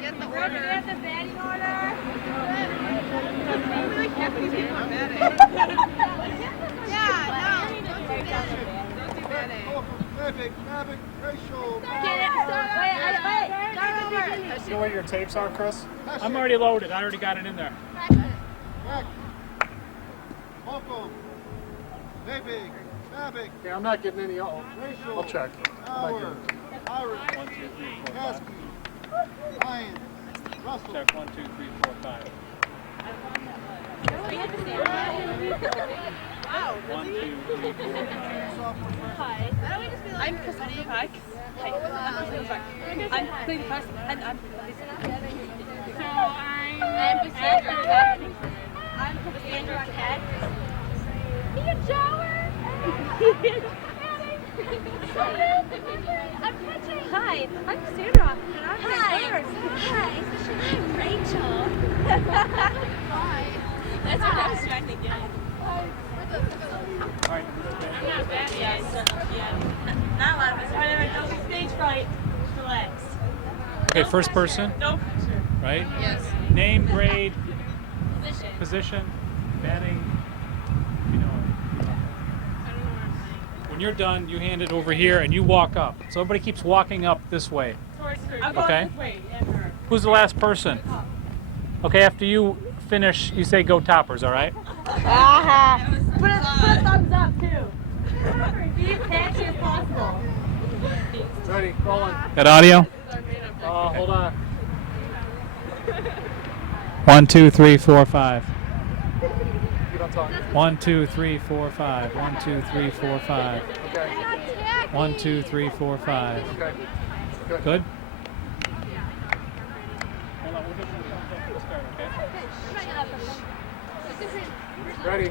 Get the order. Get the batting order. Yeah, no. Don't do batting. Don't do batting. You know where your tapes are, Chris? I'm already loaded. I already got it in there. Okay, I'm not getting any. I'll check. I'm not getting Check 1, 2, 3, 4, 5. 1, 2, 3, 4, 5. Hi. I'm Cassandra Pack. Hi. I'm Clayton Pack. And I'm Cassandra Pack. I'm Cassandra Pack. Me and Jower. I'm pitching. Hi, I'm Cassandra. And I'm Hi. I'm Rachel. Hi. That's what I was trying to get. All right. I'm not bad. Yeah. Not a lot of us. Whatever. No stage fright. Relax. Okay, first person, No pressure. right? Yes. Name, grade, Position. position, batting. You know. When you're done, you hand it over here and you walk up. So everybody keeps walking up this way. Okay. Who's the last person? Okay, after you finish, you say go Toppers, all right? Put a thumbs up too. Be as catchy as possible. Ready, rolling. Got audio? Hold on. 1, 2, 3, 4, 5. Keep on talking. 1, 2, 3, 4, 5. 1, 2, 3, 4, 5. Okay. 1, 2, 3, 4, 5. Okay. Good. Good? Ready.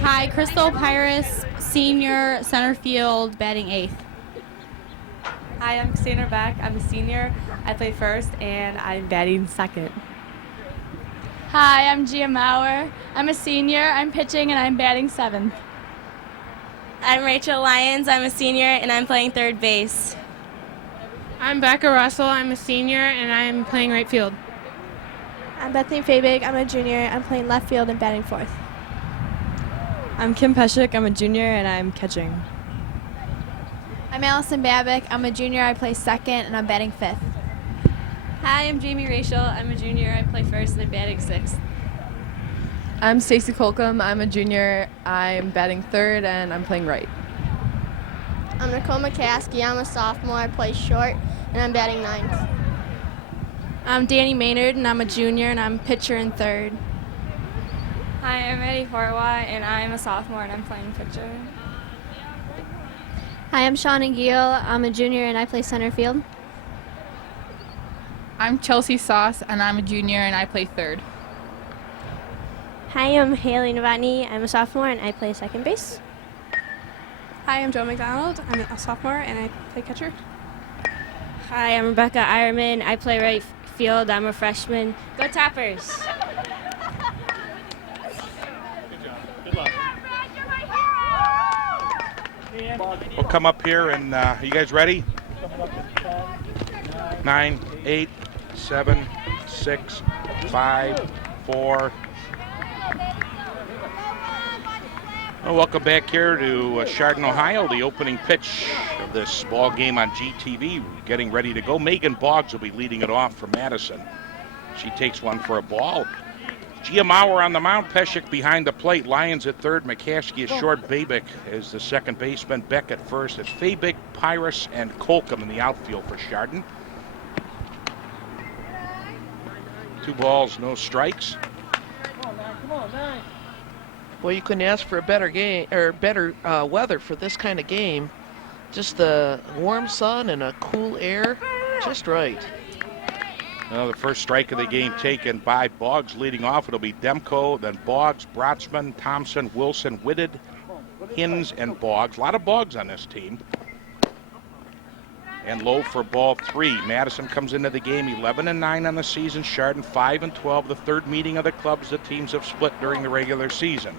Hi, Crystal Pyrus, senior center field, batting 8th. Hi, I'm Cassandra Beck. I'm a senior. I play first, and I'm batting second. Hi, I'm Gia Mauer. I'm a senior. I'm pitching and I'm batting 7th. I'm Rachel Lyons. I'm a senior and I'm playing third base. I'm Becca Russell. I'm a senior and I'm playing right field. I'm Bethany Fabig. I'm a junior. I'm playing left field and batting 4th. I'm Kim Peshik. I'm a junior, and I'm catching. I'm Allison Babick. I'm a junior. I play 2nd and I'm batting 5th. Hi, I'm Jamie Rachel. I'm a junior. I play first and I'm batting 6th. I'm Stacy Colcom. I'm a junior. I'm batting 3rd, and I'm playing right. I'm Nicole McCaskey. I'm a sophomore. I play short and I'm batting 9th. I'm Danny Maynard and I'm a junior and I'm pitcher in 3rd. Hi, I'm Eddie Horwat and I'm a sophomore and I'm playing pitcher. Hi, I'm Sean Giel. I'm a junior and I play center field. I'm Chelsea Sauce, and I'm a junior, and I play third. Hi, I'm Haley Novotny. I'm a sophomore and I play second base. Hi, I'm Joe McDonald. I'm a sophomore, and I play catcher. Hi, I'm Rebecca Ironman. I play right field. I'm a freshman. Go Toppers! Good job. Good luck. We'll come up here and you guys ready? 9, 8, 7, 6, 5, 4. Well, welcome back here to Chardon, Ohio. The opening pitch of this ball game on GTV getting ready to go. Megan Boggs will be leading it off for Madison. She takes one for a ball. Gia Mauer on the mound, Peshik behind the plate, Lyons at third, McCaskey at short, Babick is the second baseman, Beck at first. It's Fabig, Pyrus, and Colcom in the outfield for Chardon. 2 balls, no strikes. Well, you couldn't ask for a better game or better weather for this kind of game. Just the warm sun and a cool air, just right. Well, the first strike of the game taken by Boggs leading off. It'll be Demko, then Boggs, Brotzman, Thompson, Wilson, Whitted, Hins, and Boggs. A lot of Boggs on this team. And low for ball 3. Madison comes into the game 11-9 on the season. Chardon 5-12. The third meeting of the clubs the teams have split during the regular season.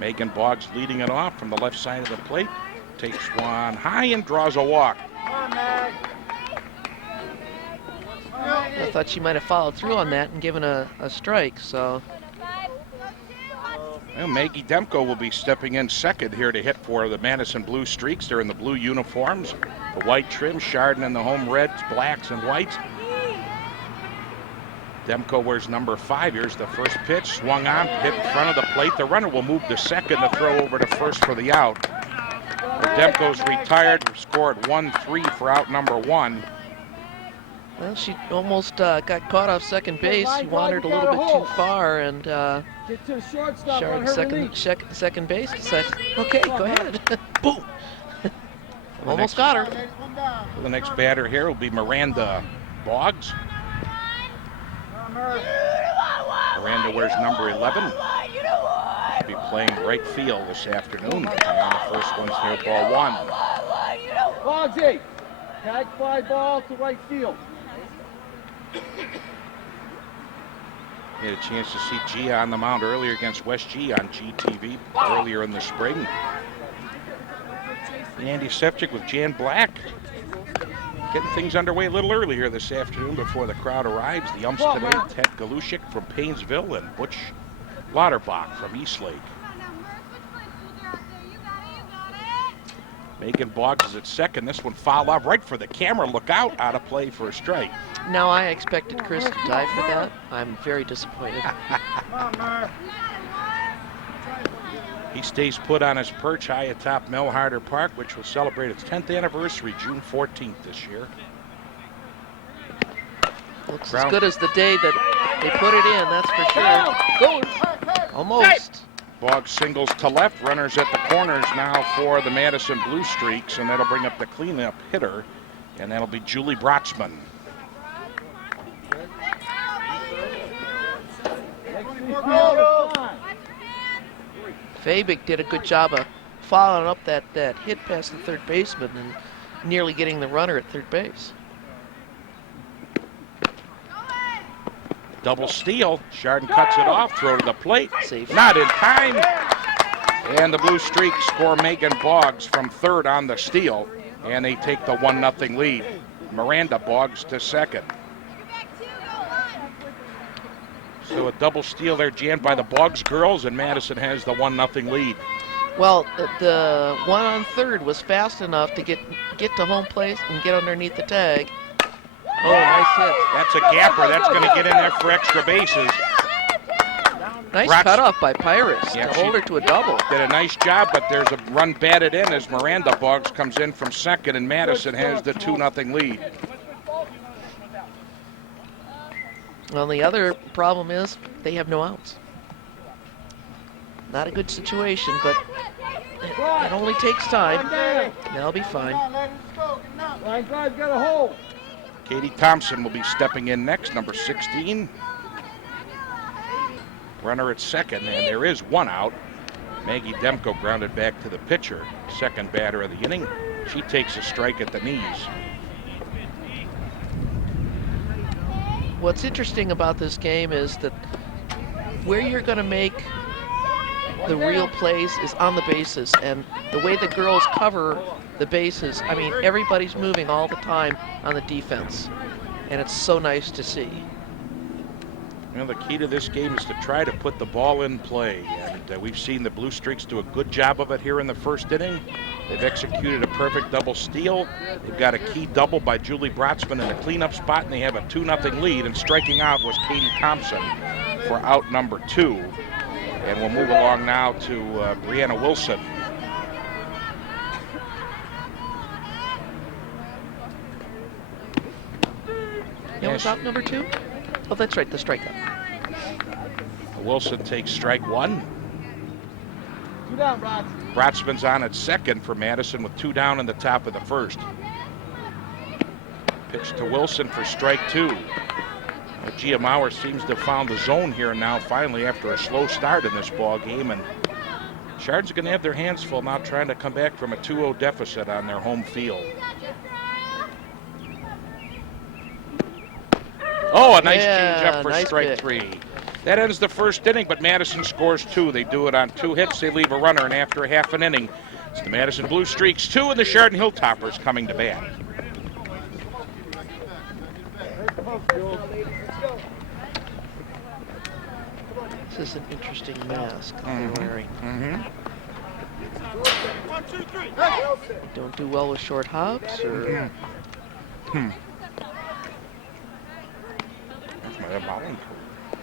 Megan Boggs leading it off from the left side of the plate. Takes one high and draws a walk. thought she might have followed through on that and given a strike. So. Well, Maggie Demko will be stepping in second here to hit for the Madison Blue Streaks. They're in the blue uniforms, the white trim, Chardon in the home reds, blacks, and whites. Demko wears number 5. Here's the first pitch, swung on, hit in front of the plate. The runner will move to second to throw over to first for the out. Demko's retired, scored 1-3 for out number 1. Well, she almost got caught off second base. She wandered a little bit too far, and Chardon second base said, "Okay, go ahead." Boom. Almost got her. The next batter here will be Miranda Boggs. Miranda wears number 11. She'll be playing right field this afternoon. And the first one's here, ball 1. Boggsy, tag fly ball to right field. Had a chance to see Gia on the mound earlier against West G on GTV earlier in the spring. Andy Sepchik with Jan Black. Getting things underway a little earlier this afternoon before the crowd arrives. The umps today, Ted Galushik from Paynesville and Butch Lauterbach from Eastlake. Megan Boggs is at second. This one foul off right for the camera. Look out of play for a strike. Now I expected Chris to die for that. I'm very disappointed. He stays put on his perch high atop Mel Harder Park, which will celebrate its 10th anniversary June 14th this year. Looks as good as the day that they put it in, that's for sure. Almost. Boggs singles to left, runners at the corners now for the Madison Blue Streaks, and that'll bring up the cleanup hitter, and that'll be Julie Brotzman. Fabik did a good job of following up that hit past the third baseman and nearly getting the runner at third base. Double steal. Chardon cuts it off, throw to the plate. Safe. Not in time. And the Blue Streaks score Megan Boggs from third on the steal, and they take the 1-0 lead. Miranda Boggs to second. So a double steal there, Jan, by the Boggs girls, and Madison has the 1-0 lead. Well, the one on third was fast enough to get to home plate and get underneath the tag. Oh, nice hit. That's a gapper. That's going to get in there for extra bases. Nice cutoff by Pirates to hold her to a double. Did a nice job, but there's a run batted in as Miranda Boggs comes in from second, and Madison has the 2-0 lead. Well, the other problem is they have no outs. Not a good situation, but it only takes time. They'll be fine. Line drive, got a hole. Katie Thompson will be stepping in next, number 16. Runner at second, and there is one out. Maggie Demko grounded back to the pitcher, second batter of the inning. She takes a strike at the knees. What's interesting about this game is that where you're going to make the real plays is on the bases, and the way the girls cover the bases, I mean, everybody's moving all the time on the defense, and it's so nice to see. Well, the key to this game is to try to put the ball in play, and we've seen the Blue Streaks do a good job of it here in the first inning. They've executed a perfect double steal. They've got a key double by Julie Brotzman in the cleanup spot, and they have a 2-0 lead, and striking out was Katie Thompson for out number 2. And we'll move along now to Brianna Wilson. That was out number 2? Oh, that's right, the strikeout. Wilson takes strike 1. 2 down, Brats. Brotzman's on at second for Madison with 2 down in the top of the first. Pitch to Wilson for strike 2. Gia Mauer seems to have found the zone here now finally after a slow start in this ball game, and Chardon's going to have their hands full now trying to come back from a 2-0 deficit on their home field. Oh, a nice change up for nice strike pick. 3. That ends the first inning, but Madison scores 2. They do it on 2 hits. They leave a runner, and after a half an inning, it's the Madison Blue Streaks 2 and the Chardon Hilltoppers coming to bat. This is an interesting mask they're wearing. Don't do well with short hops, or? That's my bowling coat.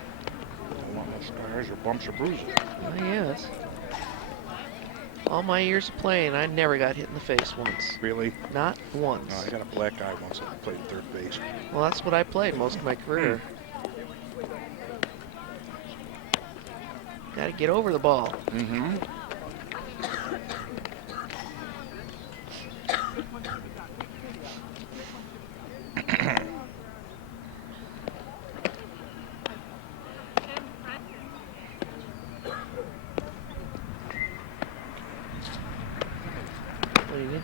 Don't want no scars or bumps or bruises. Oh, yes. All my years of playing, I never got hit in the face once. Really? Not once. No, I got a black eye once I played third base. Well, that's what I played most of my career. Got to get over the ball. What do you mean?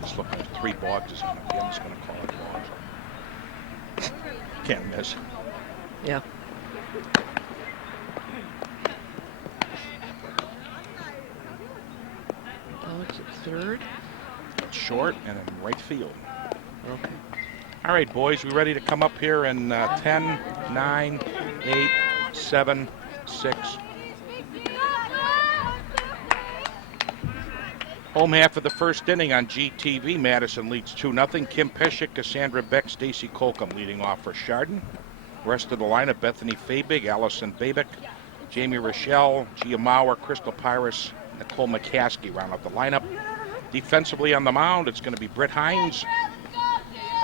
Just looking at 3 Boggs is on it. I'm just going to call it Boggs. Can't miss. Yeah. Oh, it's at third. It's short and in right field. Okay. All right, boys, we ready to come up here in 10, 9, 8, 7, 6. Home half of the first inning on GTV. Madison leads 2-0. Kim Peshek, Cassandra Beck, Stacy Colcom leading off for Chardon. Rest of the lineup: Bethany Fabig, Allison Babick, Jamie Rochelle, Gia Mauer, Crystal Pyrus, Nicole McCaskey round out the lineup. Defensively on the mound, it's going to be Britt Hines,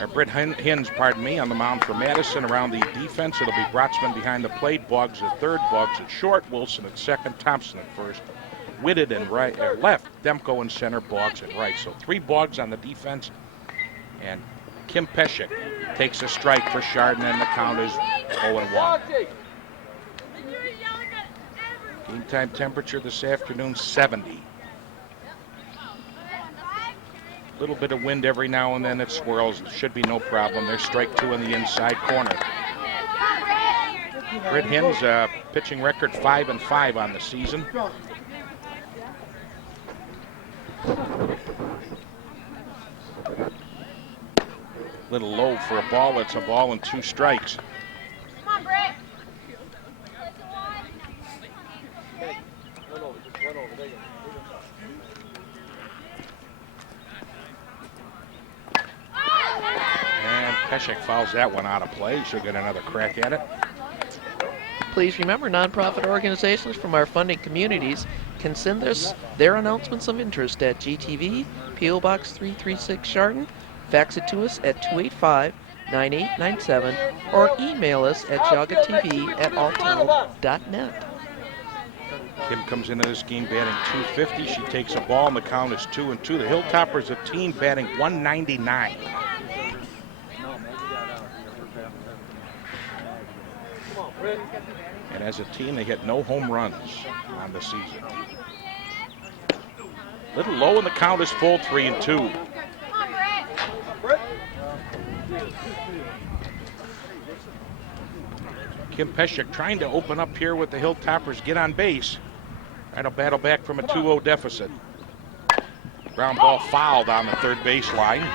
pardon me, on the mound for Madison. Around the defense, it'll be Brotzman behind the plate, Boggs at third, Boggs at short, Wilson at second, Thompson at first, Whitted in left, Demko in center, Boggs at right. So 3 Boggs on the defense, and Kim Peshek takes a strike for Chardon, and the count is 0-1. Game time temperature this afternoon, 70. A little bit of wind every now and then. It swirls. It should be no problem. There's strike 2 in the inside corner. Britt Hines, pitching record 5-5 on the season. Little low for a ball. It's a ball and 2 strikes. Come on, Britt. And Peshek fouls that one out of play. She'll get another crack at it. Please remember, nonprofit organizations from our funding communities can send us their announcements of interest at GTV, P.O. Box 336 Chardon. Fax it to us at 285-9897 or email us at jagatv@alltown.net. Kim comes into this game batting .250. She takes a ball, and the count is 2-2. The Hilltoppers, a team batting .199. And as a team, they hit no home runs on the season. Little low, and the count is full, 3-2. Kim Peshek trying to open up here with the Hilltoppers, get on base. Trying to battle back from a 2-0 deficit. Ground ball fouled on the third baseline.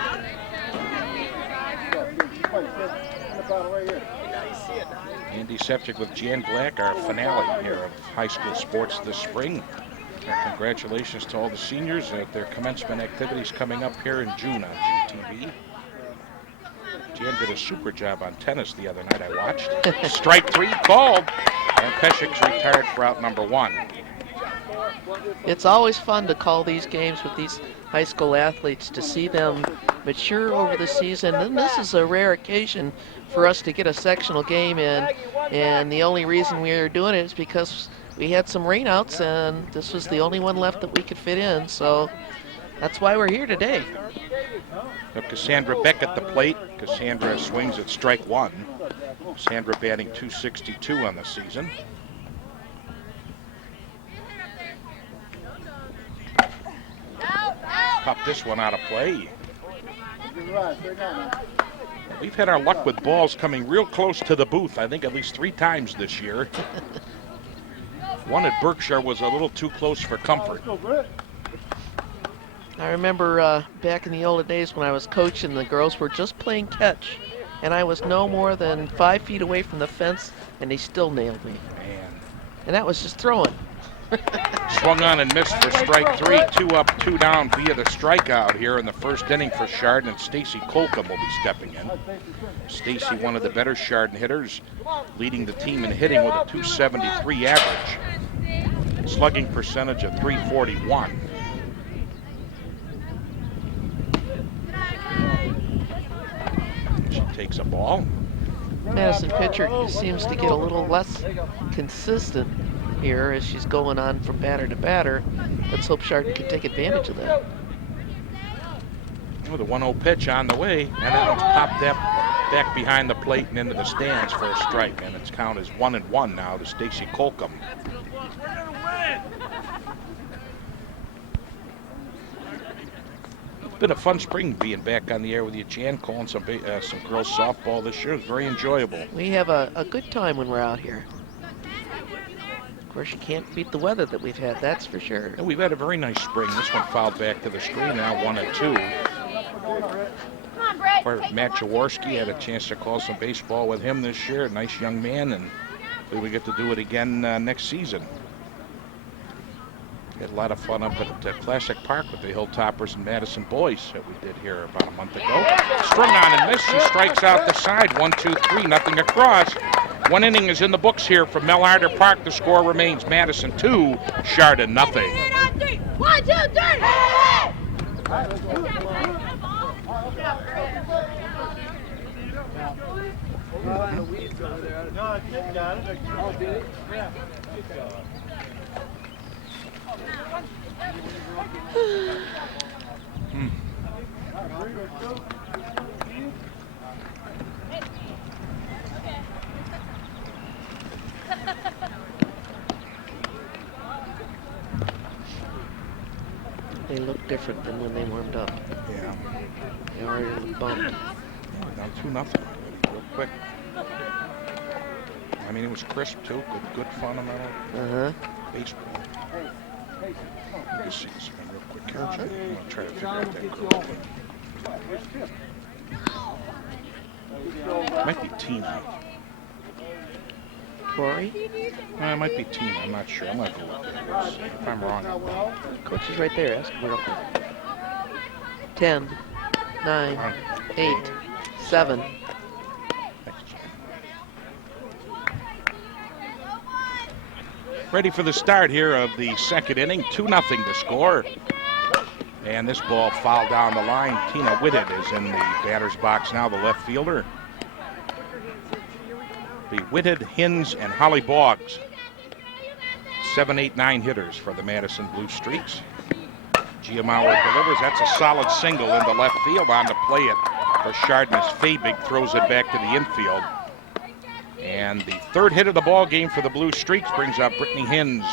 Andy Septic with Jan Black, our finale here of high school sports this spring. And congratulations to all the seniors at their commencement activities coming up here in June on GTV. Jan did a super job on tennis the other night, I watched. Strike 3 called, and Peshek's retired for out number 1. It's always fun to call these games with these high school athletes, to see them mature over the season. And this is a rare occasion for us to get a sectional game in, and the only reason we are doing it is because we had some rainouts, and this was the only one left that we could fit in, so that's why we're here today. So Cassandra Beck at the plate. Cassandra swings at strike 1. Cassandra batting .262 on the season. Pop this one out of play. We've had our luck with balls coming real close to the booth, I think at least 3 times this year. One at Berkshire was a little too close for comfort. I remember back in the old days when I was coaching, the girls were just playing catch, and I was no more than 5 feet away from the fence, and they still nailed me. Man. And that was just throwing. Swung on and missed for strike 3. 2 up, 2 down via the strikeout here in the first inning for Chardon, and Stacy Colcom will be stepping in. Stacy, one of the better Chardon hitters, leading the team in hitting with a .273 average. Slugging percentage of .341. She takes a ball. Madison pitcher seems to get a little less consistent here as she's going on from batter to batter. Let's hope Chardon can take advantage of that. With a 1-0 pitch on the way, and that one's popped that back behind the plate and into the stands for a strike, and its count is 1-1 now to Stacy Colcom. It's been a fun spring being back on the air with you, Jan, calling some girls softball this year. It's very enjoyable. We have a good time when we're out here. Of course, you can't beat the weather that we've had, that's for sure. And we've had a very nice spring. This one fouled back to the screen, now 1-2. Matt Jaworski had a chance to call some baseball with him this year. A nice young man, and we get to do it again next season. Had a lot of fun up at Classic Park with the Hilltoppers and Madison boys that we did here about a month ago. Strung on and missed. She strikes out the side. 1-2-3, nothing across. One inning is in the books here from Mel Harder Park. The score remains Madison 2, Chardon nothing. 1, 2, 3. They look different than when they warmed up. Yeah. They already look bumped. Down 2-0 real quick. I mean, it was crisp too. Good fundamental baseball. Let me see this again real quick here. I'm going to try to figure out that girl. Might be Tina. Corey? It might be Tina. I'm not sure. I'm going to go look at it. If I'm wrong, I will. Coach is right there. Ask him real quick. 10, 9, 8, 7. Ready for the start here of the second inning. 2-0 to score. And this ball fouled down the line. Tina Whitted is in the batter's box now, the left fielder. The Whitted, Hins, and Holly Boggs. 7, 8, 9 hitters for the Madison Blue Streaks. Giamauer delivers. That's a solid single into left field. On to play it for Chardon as Fabig throws it back to the infield. And the third hit of the ball game for the Blue Streaks brings up Brittany Hins.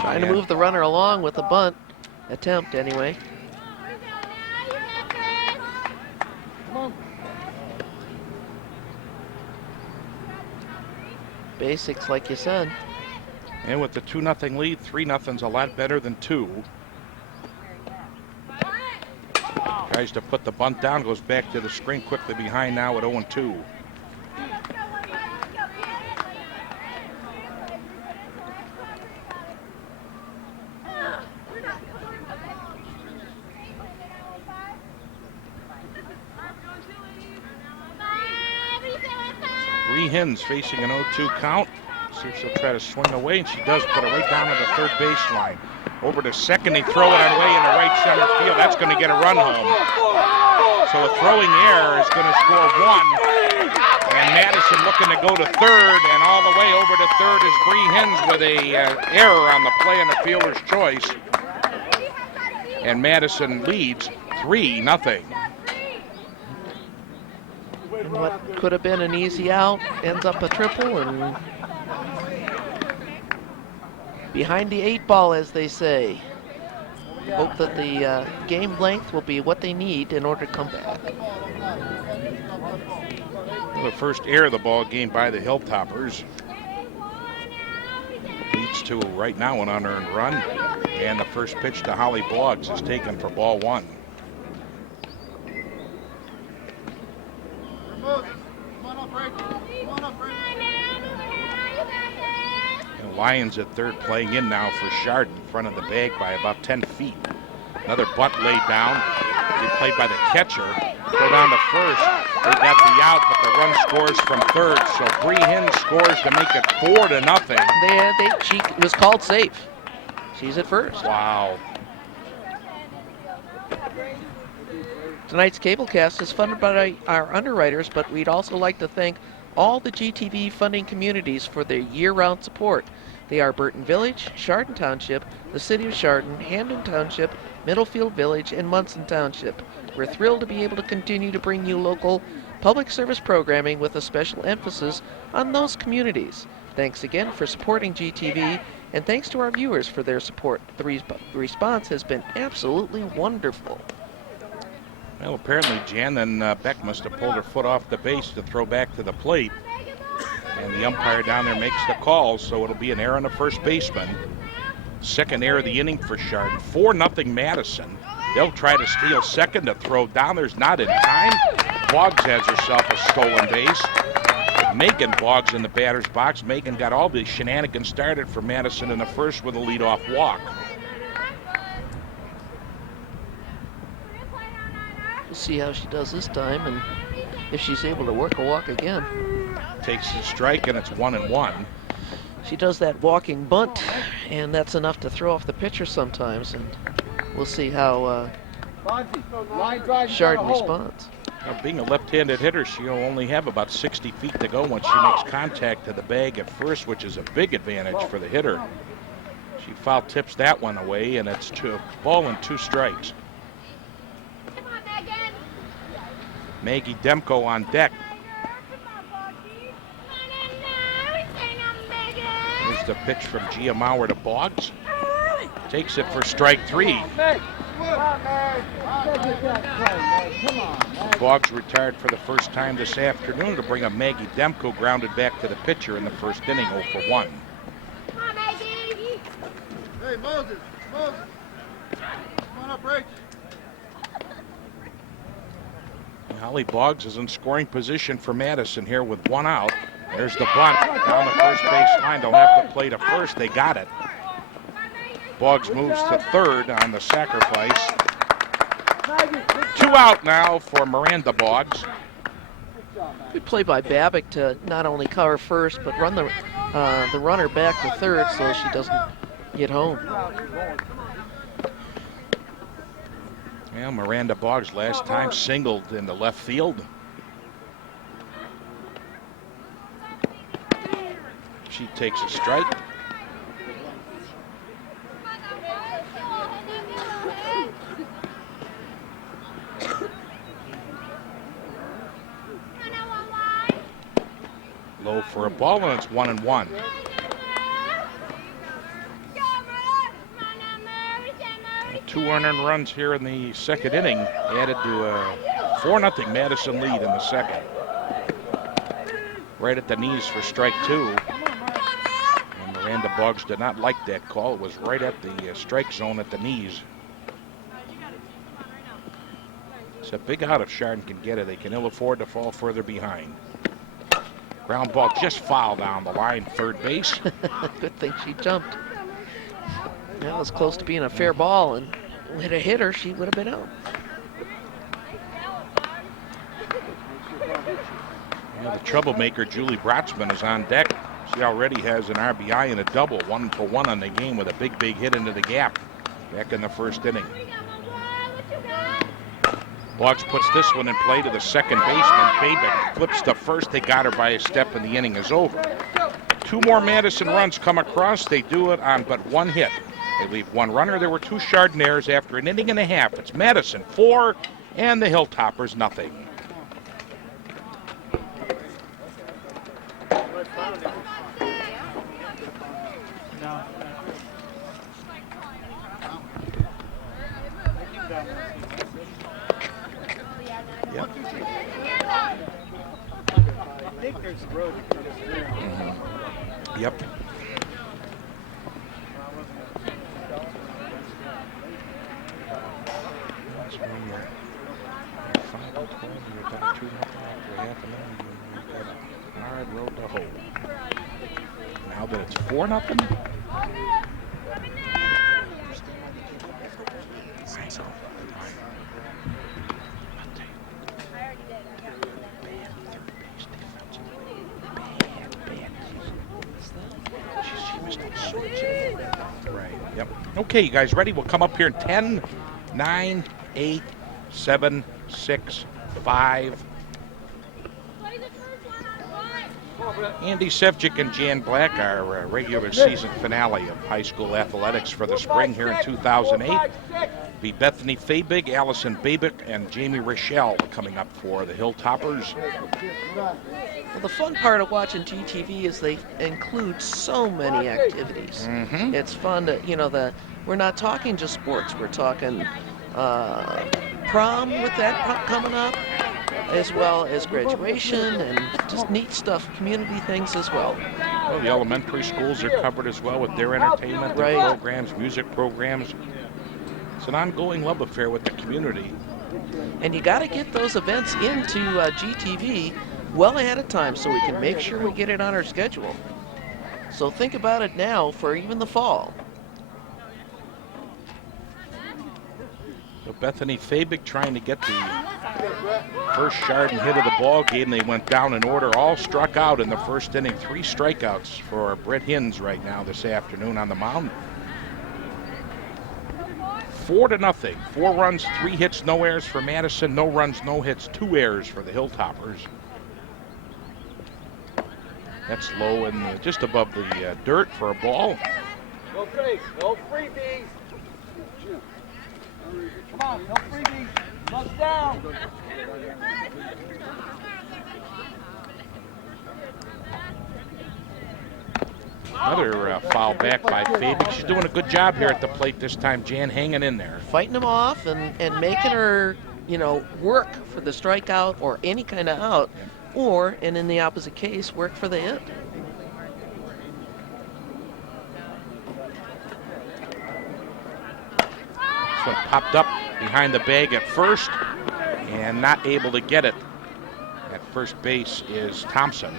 Trying to move the runner along with a bunt attempt anyway. Basics, like you said. And with the 2-0 lead, 3-0's a lot better than 2. Tries to put the bunt down, goes back to the screen quickly behind now at 0-2. Bree Hins facing an 0-2 count. See if she'll try to swing away, and she does. Put it right down to the third baseline. Over to second, they throw it away into right center field. That's going to get a run home. So a throwing error is going to score 1. And Madison looking to go to third, and all the way over to third is Bree Hins with a error on the play and a fielder's choice. And Madison leads 3-0. And what could have been an easy out ends up a triple, and behind the 8 ball, as they say. Hope that the game length will be what they need in order to come back. The first error of the ball game by the Hilltoppers. Leads to right now an unearned run. And the first pitch to Holly Boggs is taken for ball one. The Lions at third playing in now for Chardon in front of the bag by about 10 feet. Another butt laid down. They played by the catcher. Go down to first. They got the out, but the run scores from third. So Bree Hinn scores to make it 4-0. She was called safe. She's at first. Wow. Tonight's cablecast is funded by our underwriters, but we'd also like to thank all the GTV funding communities for their year-round support. They are Burton Village, Chardon Township, the City of Chardon, Hamden Township, Middlefield Village, and Munson Township. We're thrilled to be able to continue to bring you local public service programming with a special emphasis on those communities. Thanks again for supporting GTV, and thanks to our viewers for their support. The response has been absolutely wonderful. Well, apparently Jan and Beck must have pulled her foot off the base to throw back to the plate. And the umpire down there makes the call, so it'll be an error on the first baseman. Second error of the inning for Chardon. 4-0 Madison. They'll try to steal second to throw down. There's not in time. Boggs has herself a stolen base. Megan Boggs in the batter's box. Megan got all the shenanigans started for Madison in the first with a leadoff walk. We'll see how she does this time and if she's able to work a walk again. Takes the strike and it's 1-1. She does that walking bunt, and that's enough to throw off the pitcher sometimes, and we'll see how Chardon responds. Now, being a left-handed hitter, she'll only have about 60 feet to go when she makes contact to the bag at first, which is a big advantage for the hitter. She foul tips that one away, and it's 2 strikes. Maggie Demko on deck. Here's the pitch from Gia Mauer to Boggs. Takes it for strike 3. Boggs retired for the first time this afternoon to bring up Maggie Demko, grounded back to the pitcher in the first inning, 0 for 1. Hey, Moses. Come on up, Rach. Holly Boggs is in scoring position for Madison here with 1 out. There's the bunt down the first base line. They'll have to play to first. They got it. Boggs moves to third on the sacrifice. 2 out now for Miranda Boggs. Good play by Babick to not only cover first, but run the runner back to third so she doesn't get home. Well, Miranda Boggs last time singled in the left field. She takes a strike. Low for a ball, and it's 1-1. Two unearned runs here in the second inning, added to a 4-0 Madison lead in the second. Right at the knees for strike 2. And Miranda Boggs did not like that call. It was right at the strike zone at the knees. It's a big out if Chardon can get it. They can ill afford to fall further behind. Ground ball just fouled down the line, third base. Good thing she jumped. That was close to being a fair ball, and with a hitter, she would have been out. Yeah, the troublemaker, Julie Brotzman, is on deck. She already has an RBI and a double, 1 for 1 on the game with a big hit into the gap back in the first inning. Boggs puts this one in play to the second baseman. Babick flips to first. They got her by a step, and the inning is over. 2 more Madison runs come across. They do it on but 1 hit. They leave 1 runner. There were 2 Chardon errors after an inning and a half. It's Madison 4 and the Hilltoppers nothing. Yep. Yep. here. 5-12, you're down 2-0 after half an inning. You've got a hard road to hoe. Now that it's 4-0. Right, yep. Okay, you guys ready? We'll come up here in 10, 9, 8, 7, 6, 5. Andy Sevcik and Jan Black, our regular season finale of high school athletics for the spring here in 2008. Be Bethany Fabig, Allison Babick, and Jamie Rochelle coming up for the Hilltoppers. Well, the fun part of watching GTV is they include so many activities. Mm-hmm. It's fun to, we're not talking just sports. We're talking prom with that coming up, as well as graduation and just neat stuff, community things as well. Well, the elementary schools are covered as well with their entertainment, their programs, music programs. It's an ongoing love affair with the community. And you got to get those events into GTV well ahead of time so we can make sure we get it on our schedule. So think about it now for even the fall. So Bethany Fabig trying to get the first Chardon hit of the ball game. They went down in order, all struck out in the first inning. 3 strikeouts for Brett Hinz right now this afternoon on the mound. 4-0. 4 runs, 3 hits, no errors for Madison. No runs, no hits, 2 errors for the Hilltoppers. That's low and just above the dirt for a ball. No freeze, no freebies. Come on, no freebies. Slugs down. Another foul back by Fabig. She's doing a good job here at the plate this time, Jan, hanging in there. Fighting them off and making her, work for the strikeout or any kind of out, or, and in the opposite case, work for the hit. This one popped up behind the bag at first and not able to get it. At first base is Thompson.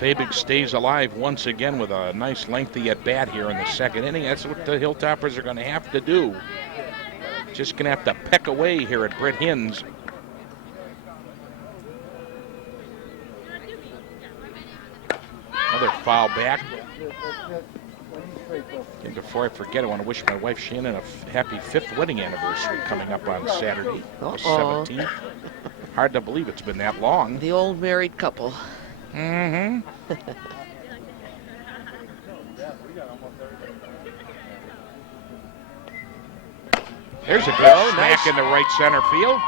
Fabig stays alive once again with a nice lengthy at bat here in the second inning. That's what the Hilltoppers are going to have to do. Just going to have to peck away here at Brett Hinz. Another foul back. And before I forget, I want to wish my wife Shannon a happy 5th wedding anniversary coming up on Saturday, the 17th. Hard to believe it's been that long. The old married couple. Mm-hmm. There's a good smack in the right center field.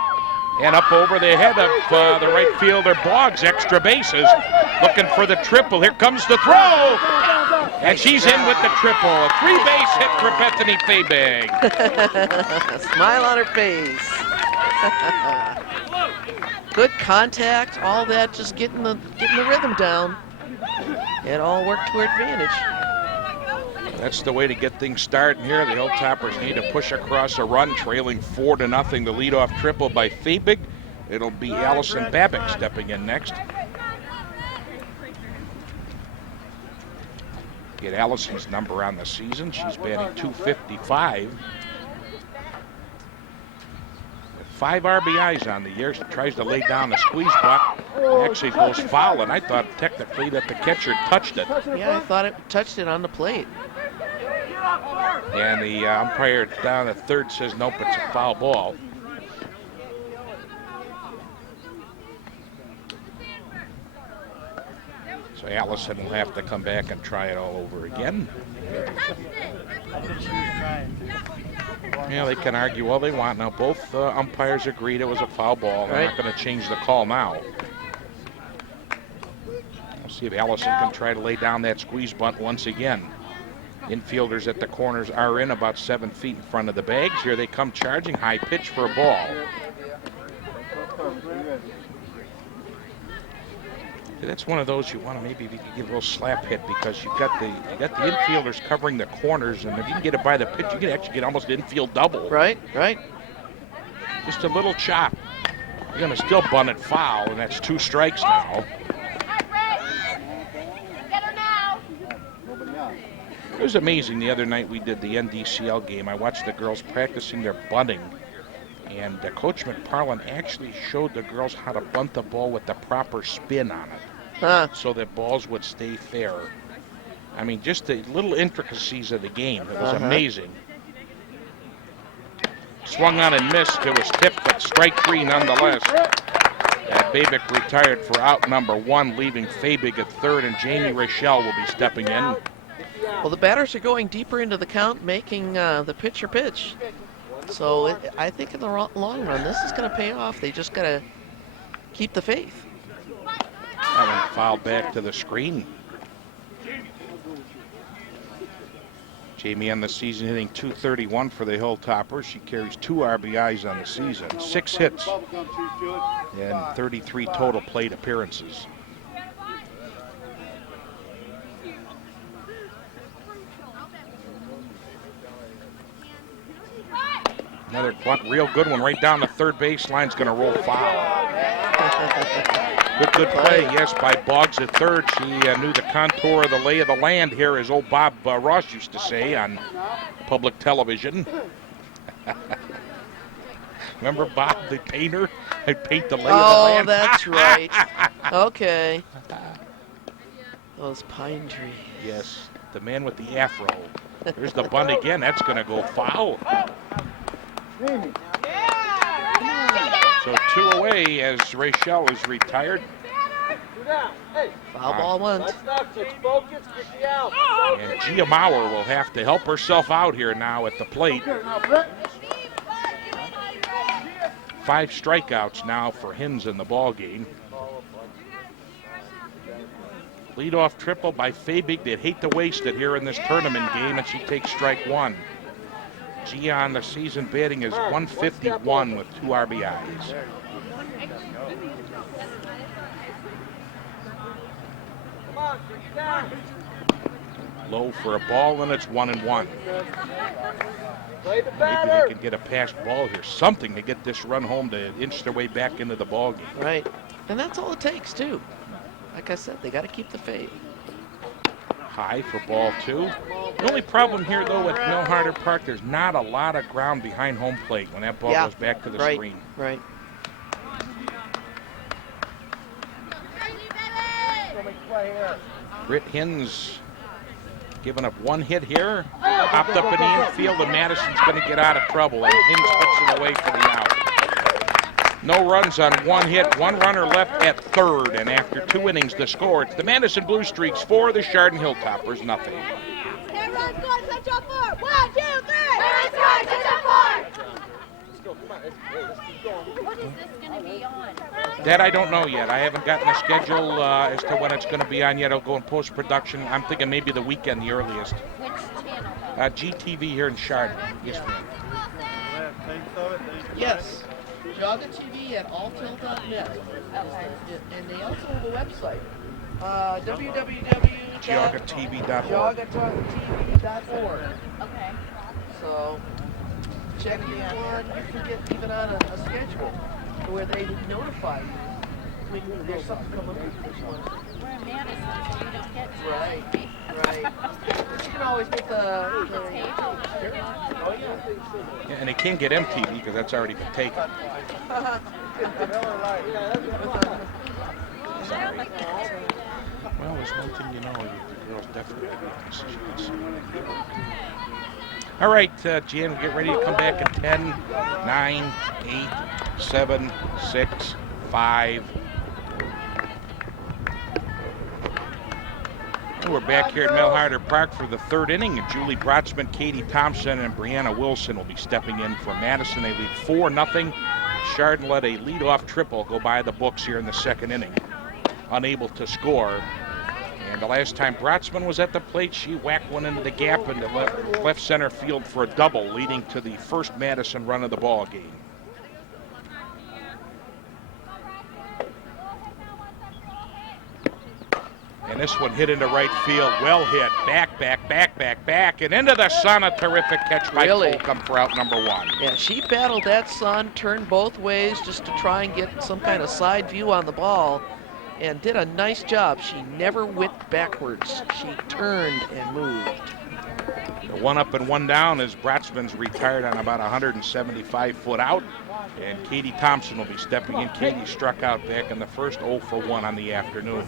And up over the head of the right fielder, Boggs, extra bases. Looking for the triple. Here comes the throw. And she's in with the triple. A 3-base hit for Bethany Fabig. Smile on her face. Good contact, all that, just getting the rhythm down. It all worked to her advantage. That's the way to get things started here. The Hilltoppers need to push across a run, trailing 4-0. The leadoff triple by Fabig. It'll be Allison Babick stepping in next. Get Allison's number on the season. She's batting .255. 5 RBIs on the year. She tries to lay down the squeeze block. Actually goes foul, and I thought technically that the catcher touched it. Yeah, I thought it touched it on the plate. And the umpire down at third says nope, it's a foul ball. So Allison will have to come back and try it all over again. Yeah, they can argue all they want. Now both umpires agreed it was a foul ball. They're not going to change the call now. We'll see if Allison can try to lay down that squeeze bunt once again. Infielders at the corners are in about 7 feet in front of the bags. Here they come charging. High pitch for a ball. That's one of those you want to maybe get a little slap hit because you got the infielders covering the corners, and if you can get it by the pitch, you can actually get almost an infield double. Right, right. Just a little chop. You're going to still bunt it foul, and that's 2 strikes now. It was amazing the other night we did the NDCL game. I watched the girls practicing their bunting, and Coach McParlin actually showed the girls how to bunt the ball with the proper spin on it so that balls would stay fair. I mean, just the little intricacies of the game. It was amazing. Swung on and missed. It was tipped, but strike 3 nonetheless. Babick retired for out number 1, leaving Fabig at third, and Jamie Rochelle will be stepping in. Well, the batters are going deeper into the count, making the pitcher pitch. So I think in the long run, this is going to pay off. They just got to keep the faith. Having fouled back to the screen. Jamie on the season hitting .231 for the Hilltoppers. She carries 2 RBIs on the season, 6 hits, and 33 total plate appearances. Another real good one right down the third baseline is going to roll foul. Good play, yes, by Boggs at third. She knew the contour of the lay of the land here, as old Bob Ross used to say on public television. Remember Bob, the painter? I'd paint the lay of the land. Oh, that's right. Okay. Those pine trees. Yes, the man with the afro. There's the bunt again. That's going to go foul. So 2 away as Rachel is retired. Foul ball 1. And Gia Maurer will have to help herself out here now at the plate. 5 strikeouts now for Hins in the ball game. Leadoff triple by Fabig. They'd hate to waste it here in this tournament game, and she takes strike 1. Gia on the season batting is .151 with 2 RBIs. Low for a ball, and it's 1-1. Maybe they can get a passed ball here, something to get this run home to inch their way back into the ball game. Right, and that's all it takes too. Like I said, they got to keep the faith. High for ball 2. The only problem here, though, at Mel Harder Park, there's not a lot of ground behind home plate when that ball goes back to the screen. Right. Britt Hins giving up 1 hit here. Popped up in the infield, and Madison's going to get out of trouble. And Hins puts it away for the out. No runs on 1 hit, 1 runner left at third, and after 2 innings, the score, it's the Madison Blue Streaks 4, the Chardon Hilltoppers nothing. What is this going to be on? That I don't know yet. I haven't gotten a schedule as to when it's going to be on yet. It'll go in post-production. I'm thinking maybe the weekend, the earliest. Which channel? GTV here in Chardon. Yes, ma'am. Yes. Jaga TV at alltil.net. And they also have a website. www.jagatv.org. jagatv.org. Okay. So check it on. You can get even on a schedule where they notify you when there's something coming up this one. We're in Madison, so we don't get to Right. But you can always get the Yeah, and it can't get MTV because that's already been taken. Sorry. Well, there's one thing you know, the girls definitely make decisions. All right, Jan, we'll get ready to come back in 10, 9, 8, 7, 6, 5. And we're back here at Mel Harder Park for the 3rd inning. Julie Brotzman, Katie Thompson, and Brianna Wilson will be stepping in for Madison. They lead 4-0. Chardon let a leadoff triple go by the books here in the 2nd inning. Unable to score. And the last time Brotzman was at the plate, she whacked one into the gap in the left center field for a double, leading to the first Madison run of the ball game. And this one hit into right field. Well hit. Back, and into the sun. A terrific catch by Holcomb for out number 1. Yeah, she battled that sun, turned both ways just to try and get some kind of side view on the ball, and did a nice job. She never whipped backwards. She turned and moved. The 1 up and 1 down as Bratzman's retired on about 175 foot out. And Katie Thompson will be stepping in. Katie struck out back in the first, 0 for 1 on the afternoon.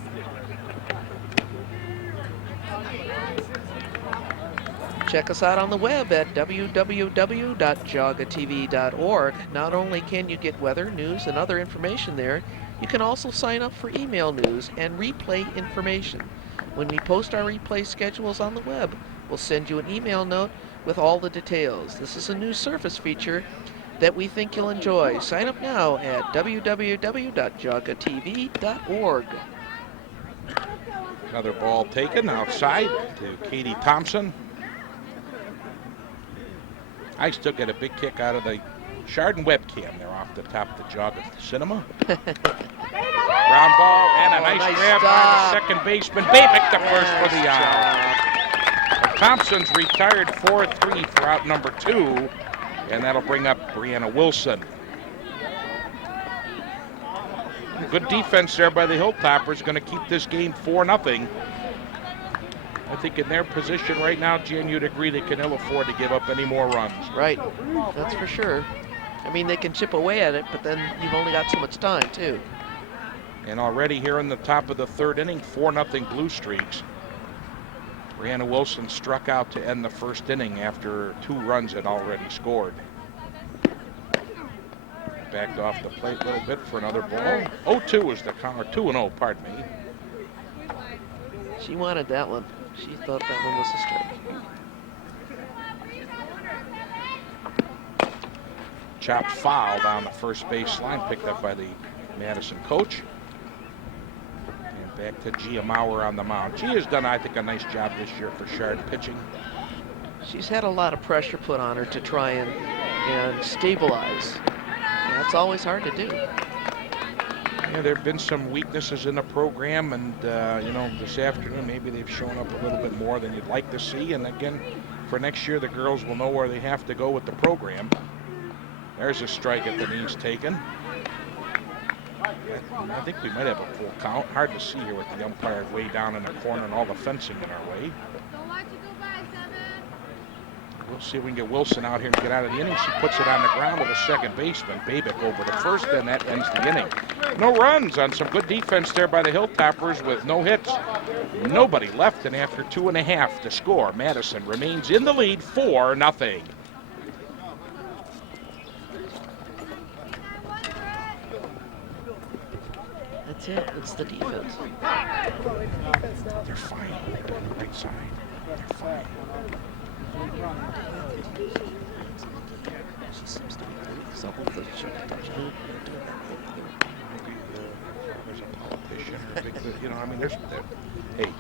Check us out on the web at www.jagatv.org. Not only can you get weather, news, and other information there, you can also sign up for email news and replay information. When we post our replay schedules on the web, we'll send you an email note with all the details. This is a new service feature that we think you'll enjoy. Sign up now at www.jagatv.org. Another ball taken outside to Katie Thompson. I still get a big kick out of the Chardon webcam there off the top of the Jaga Cinema. Ground ball and a nice grab by the second baseman. Babick the first for the out. Thompson's retired 4-3 for out number 2, and that'll bring up Brianna Wilson. Good defense there by the Hilltoppers, going to keep this game 4-0. I think in their position right now, Jen, you'd agree they can ill afford to give up any more runs. Right, that's for sure. I mean, they can chip away at it, but then you've only got so much time, too. And already here in the top of the 3rd inning, 4-0 Blue Streaks. Brianna Wilson struck out to end the 1st inning after 2 runs had already scored. Backed off the plate a little bit for another ball. 0-2 was the count, or 2-0, pardon me. She wanted that one. She thought that one was a strike. Chopped foul down the first base line, picked up by the Madison coach. And back to Gia Maurer on the mound. Gia's done, I think, a nice job this year for Chard pitching. She's had a lot of pressure put on her to try and stabilize. And that's always hard to do. Yeah, there have been some weaknesses in the program, and you know, this afternoon maybe they've shown up a little bit more than you'd like to see. And again, for next year, the girls will know where they have to go with the program. There's a strike at the knees taken. I think we might have a full count. Hard to see here with the umpire way down in the corner and all the fencing in our way. We'll see if we can get Wilson out here to get out of the inning. She puts it on the ground with a second baseman. Babick over to first, and that ends the inning. No runs on some good defense there by the Hilltoppers with no hits. Nobody left, and after 2.5 to score, Madison remains in the lead 4-0. That's it. It's the defense. They're fine. Right side. They're fine. There's a politician or a big, you know, I mean, there's that. Hey,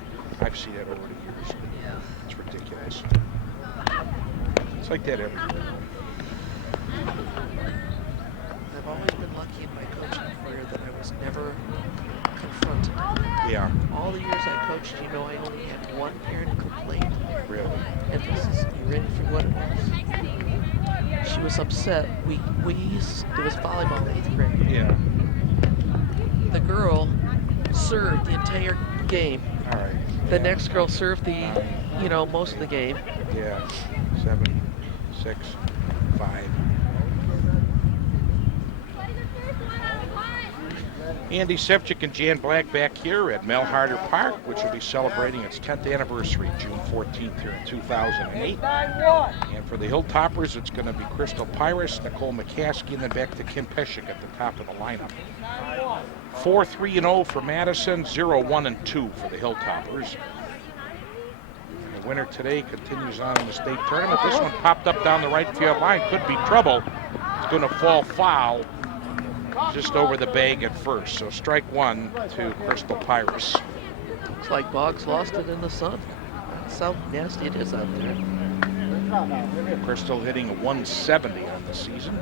I've seen that over the years. Yeah. It's ridiculous. It's like that everywhere. I've always been lucky in my coaching career that I was never confronted. Yeah. All the years I coached, you know, I only had one parent complaint. Really? And this is, you ready for what it was? She was upset. It was volleyball in 8th grade. Yeah. The girl served the entire game. All right. The next girl served the, you know, most of the game. Yeah. 7, 6, 5. Andy Sevchik and Jan Black back here at Mel Harder Park, which will be celebrating its 10th anniversary, June 14th here in 2008. And for the Hilltoppers, it's going to be Crystal Pyrus, Nicole McCaskey, and then back to Kim Peshik at the top of the lineup. 4-3-0 for Madison, 0-1-2 for the Hilltoppers. The winner today continues on in the state tournament. This one popped up down the right field line, could be trouble. It's going to fall foul just over the bag at first. So strike 1 to Crystal Pyrus. Looks like Boggs lost it in the sun. That's how nasty it is out there. Crystal hitting a 170 on the season.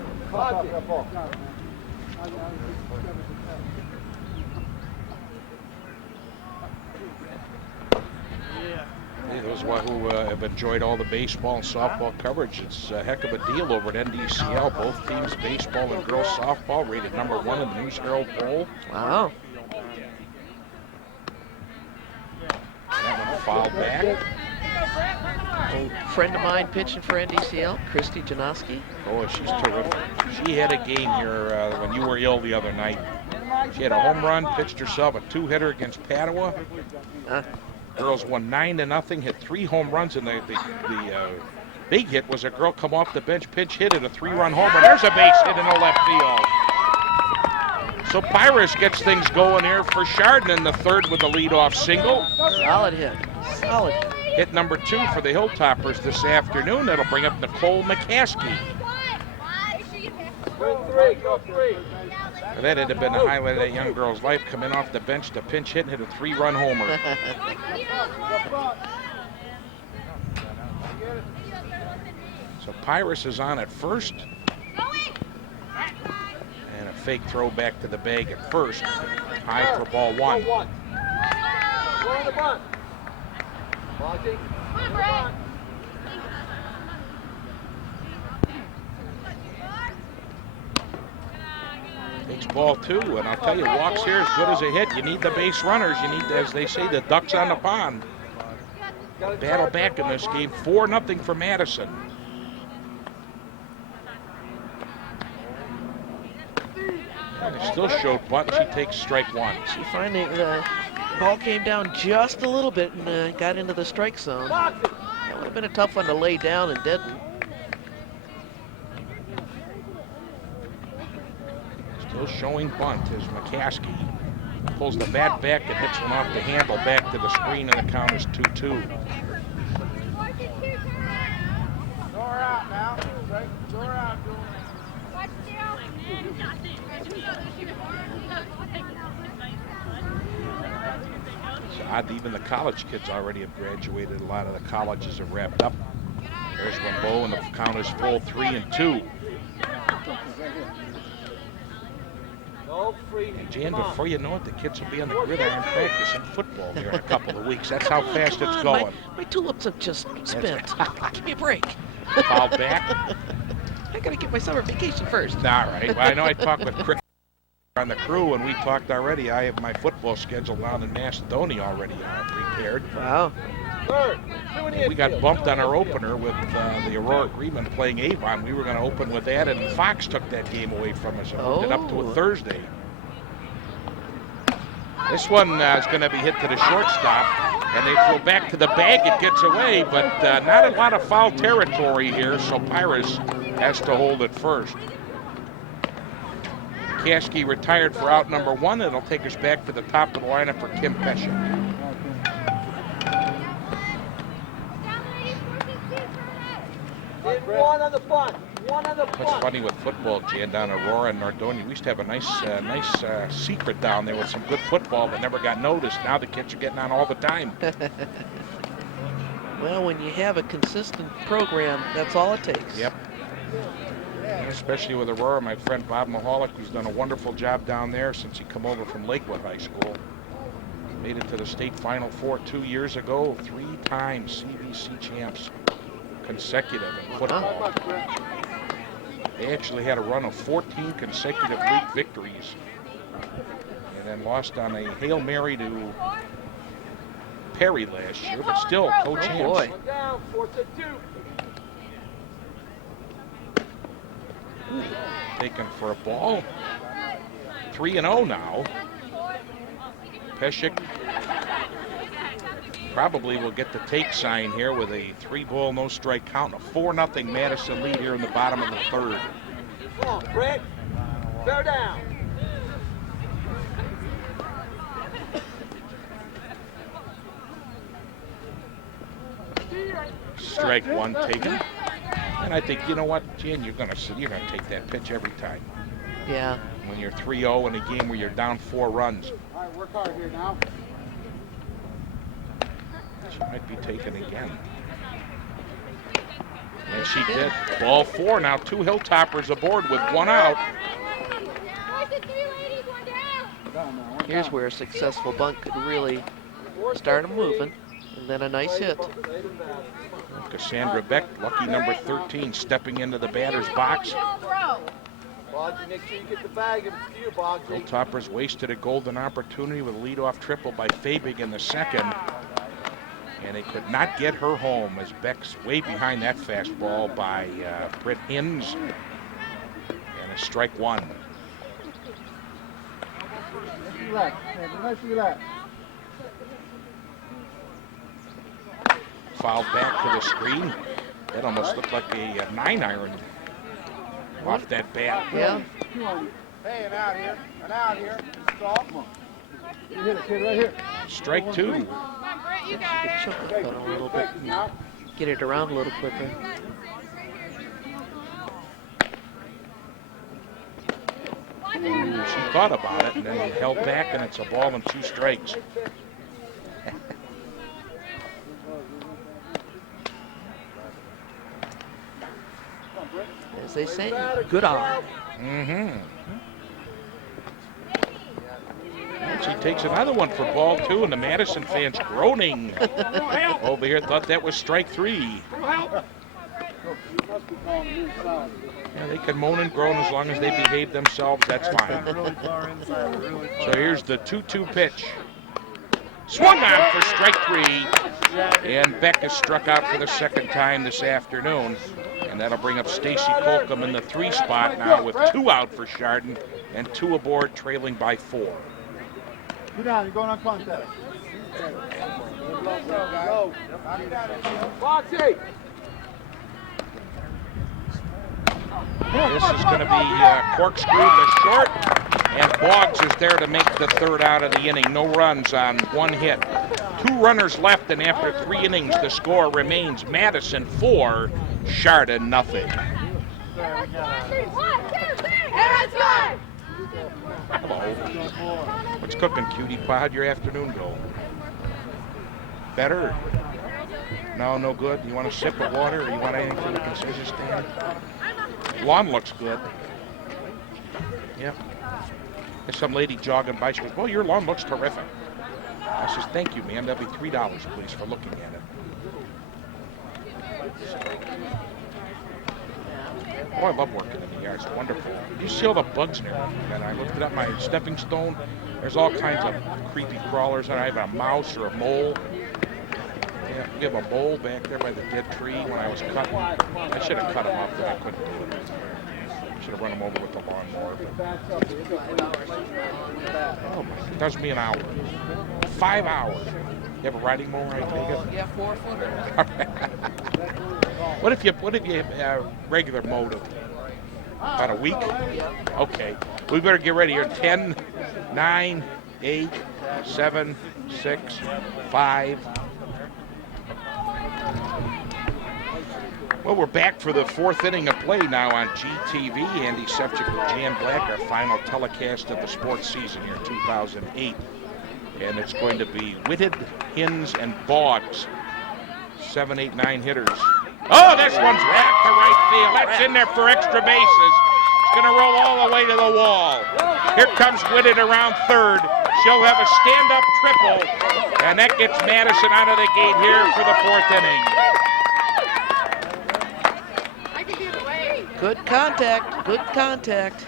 Hey, those who have enjoyed all the baseball and softball coverage, it's a heck of a deal over at NDCL. Both teams, baseball and girls softball, rated #1 in the News Herald poll. Wow. That one fouled back. Old friend of mine pitching for NDCL, Christy Janoski. Oh, she's terrific. She had a game here when you were ill the other night. She had a home run, pitched herself a 2-hitter against Padua. Girls won 9-0, hit 3 home runs, and the big hit was a girl come off the bench, pinch hit it, a 3-run homer. There's a base hit in the left field. So Pyrus gets things going here for Chardon in the third with the leadoff single. Solid hit. Solid hit. Hit number 2 for the Hilltoppers this afternoon. That'll bring up Nicole McCaskey. Go three. That had been the highlight of that young girl's life, coming off the bench to pinch hit and hit a 3-run homer. So Pyrus is on at first. And a fake throw back to the bag at first. High for ball 1. Go on the bunt. Monty. Takes ball 2, and I'll tell you, walks here as good as a hit. You need the base runners. You need, as they say, the ducks on the pond. Battle back in this game, 4-0 for Madison. And it still showed bunt. She takes strike 1. She finally, the ball came down just a little bit and got into the strike zone. That would have been a tough one to lay down and didn't. Still showing bunt as McCaskey pulls the bat back and hits one off the handle back to the screen, and the count is 2-2. Door out now. Door out. It's odd, even the college kids already have graduated. A lot of the colleges have wrapped up. There's Wimbo, and the count is full 3-2. And Jan, before you know it, the kids will be on the gridiron practicing football here in a couple of weeks. That's how fast it's going. My tulips have just spent. Give me a break. Foul back. I gotta get my summer vacation first. All right. Well, I know I talked with Chris on the crew, and we talked already. I have my football schedule down in Macedonia already prepared. Wow. We got bumped on our opener with the Aurora Agreement playing Avon. We were going to open with that, and Fox took that game away from us and moved it up to a Thursday. This one is going to be hit to the shortstop, and they throw back to the bag. It gets away, but not a lot of foul territory here, so Pyrus has to hold it first. Kasky retired for out number 1. It'll take us back to the top of the lineup for Kim Pesha. One on the bunt. What's funny with football, Jan, down Aurora and Nordonia, we used to have a nice secret down there with some good football that never got noticed. Now the kids are getting on all the time. Well, when you have a consistent program, that's all it takes. Yep. And especially with Aurora, my friend Bob Mahalik, who's done a wonderful job down there since he come over from Lakewood High School. Made it to the state Final Four 2 years ago. 3 times CBC champs consecutive in football. They actually had a run of 14 consecutive league victories, and then lost on a Hail Mary to Perry last year, but still co-champs. Taken for a ball. 3-0 now. Peshik probably will get the take sign here with a 3-ball, no strike count, a 4-0 Madison lead here in the bottom of the third. Come on, Brett. Bear down. Strike 1 taken. And I think, you know what, Jan, you're gonna take that pitch every time. Yeah. When you're 3-0 in a game where you're down 4 runs. All right, work hard here now. She might be taken again. And she did. Ball 4 now. 2 Hilltoppers aboard with 1 out. Here's where a successful bunt could really start them moving. And then a nice hit. Cassandra Beck, lucky number 13, stepping into the batter's box. Make sure you get the bag if it's to you, Bogsy. Hilltoppers wasted a golden opportunity with a leadoff triple by Fabig in the second. And they could not get her home as Beck's way behind that fastball by Britt Hinz. And a strike one. Relax, man. Nice relax. Fouled back to the screen. That almost looked like a 9-iron off that bat. Yeah. Hey, an out here. An out here. Soft. You hit it, kid, right here. Strike two. You should choke the pedal a little bit. Get it around a little quicker. She thought about it and then held back, and it's a ball and 2 strikes. As they say, good eye. Mm-hmm. And she takes another one for ball 2, and the Madison fans groaning over here. Thought that was strike 3. Yeah, they can moan and groan as long as they behave themselves. That's fine. So here's the 2-2 pitch. Swung on for strike 3, and Beck is struck out for the second time this afternoon. And that'll bring up Stacy Colcom in the 3 spot now with 2 out for Chardon and 2 aboard, trailing by 4. Get down, you're going on contact. Go. Boxy! This is going to be corkscrewed to short, and Boggs is there to make the 3rd out of the inning. No runs on 1 hit. 2 runners left, and after 3 innings, the score remains Madison 4, Chardon nothing. Hello. What's cooking, cutie pie? How'd your afternoon go? Better? No, no good. You want a sip of water, or you want anything from the concession stand? Lawn looks good. Yep. There's some lady jogging by. She goes, well, your lawn looks terrific. I says, thank you, ma'am. That'll be $3, please, for looking at it. Oh, I love working in the yard. It's wonderful. You see all the bugs and everything. And I lifted up my stepping stone. There's all kinds of creepy crawlers. I have a mouse or a mole. Yeah, we have a mole back there by the dead tree when I was cutting. I should have cut him up, but I couldn't do it. I should have run him over with the lawnmower. Oh, my. It does me an hour. 5 hours. You have a riding mower, I take it? Yeah, 4-footer. What if you regular mowed it? About a week? Okay. We better get ready here. 10, 9, 8, 7, 6, 5. Well, we're back for the 4th inning of play now on GTV. Andy Sefcik with Jan Black, our final telecast of the sports season here in 2008. And it's going to be Whitted, Hinz, and Boggs. 7, 8, 9 hitters. Oh, this one's racked to right field. That's in there for extra bases. It's going to roll all the way to the wall. Here comes Whitted around 3rd. She'll have a stand-up triple, and that gets Madison out of the gate here for the 4th inning. Good contact. Good contact.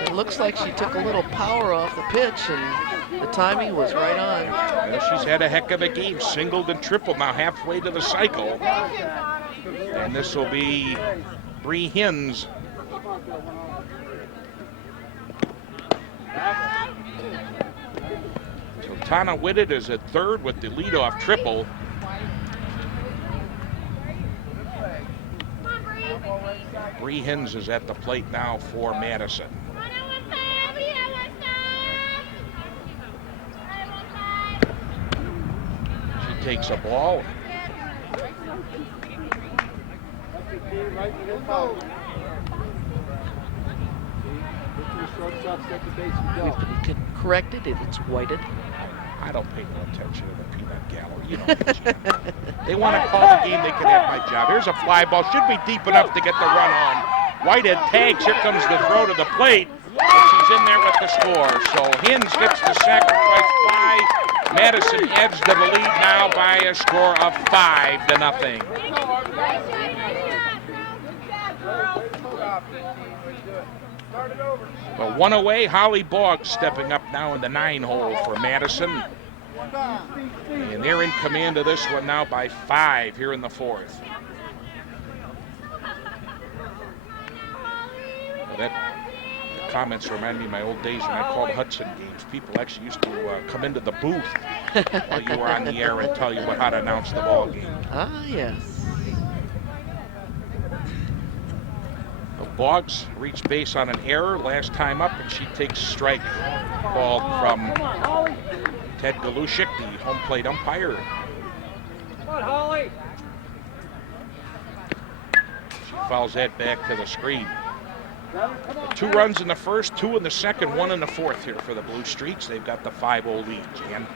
It looks like she took a little power off the pitch, and the timing was right on. Well, she's had a heck of a game, singled and tripled now halfway to the cycle. And this will be Bree Hinz. So Tana Whitted is at 3rd with the leadoff triple. Bree Hinz is at the plate now for Madison. She takes a ball. We can correct it if it's whited. I don't pay no attention to the peanut gallery. You know, they want to call the game, they can have my job. Here's a fly ball. Should be deep enough to get the run on. Whitehead tags. Here comes the throw to the plate. And she's in there with the score. So Hinz gets the sacrifice fly. Madison edged to the lead now by a score of 5-0. But one away, Holly Boggs stepping up now in the 9-hole for Madison. And they're in command of this one now by 5 here in the 4th. Well, the comments remind me of my old days when I called Hudson games. People actually used to come into the booth while you were on the air and tell you how to announce the ball game. Ah, yes. Boggs reached base on an error last time up, and she takes strike called from Ted Galushik, the home plate umpire. She fouls that back to the screen. 2 runs in the first, 2 in the second, 1 in the 4th here for the Blue Streaks. They've got the 5-0 lead, Jan.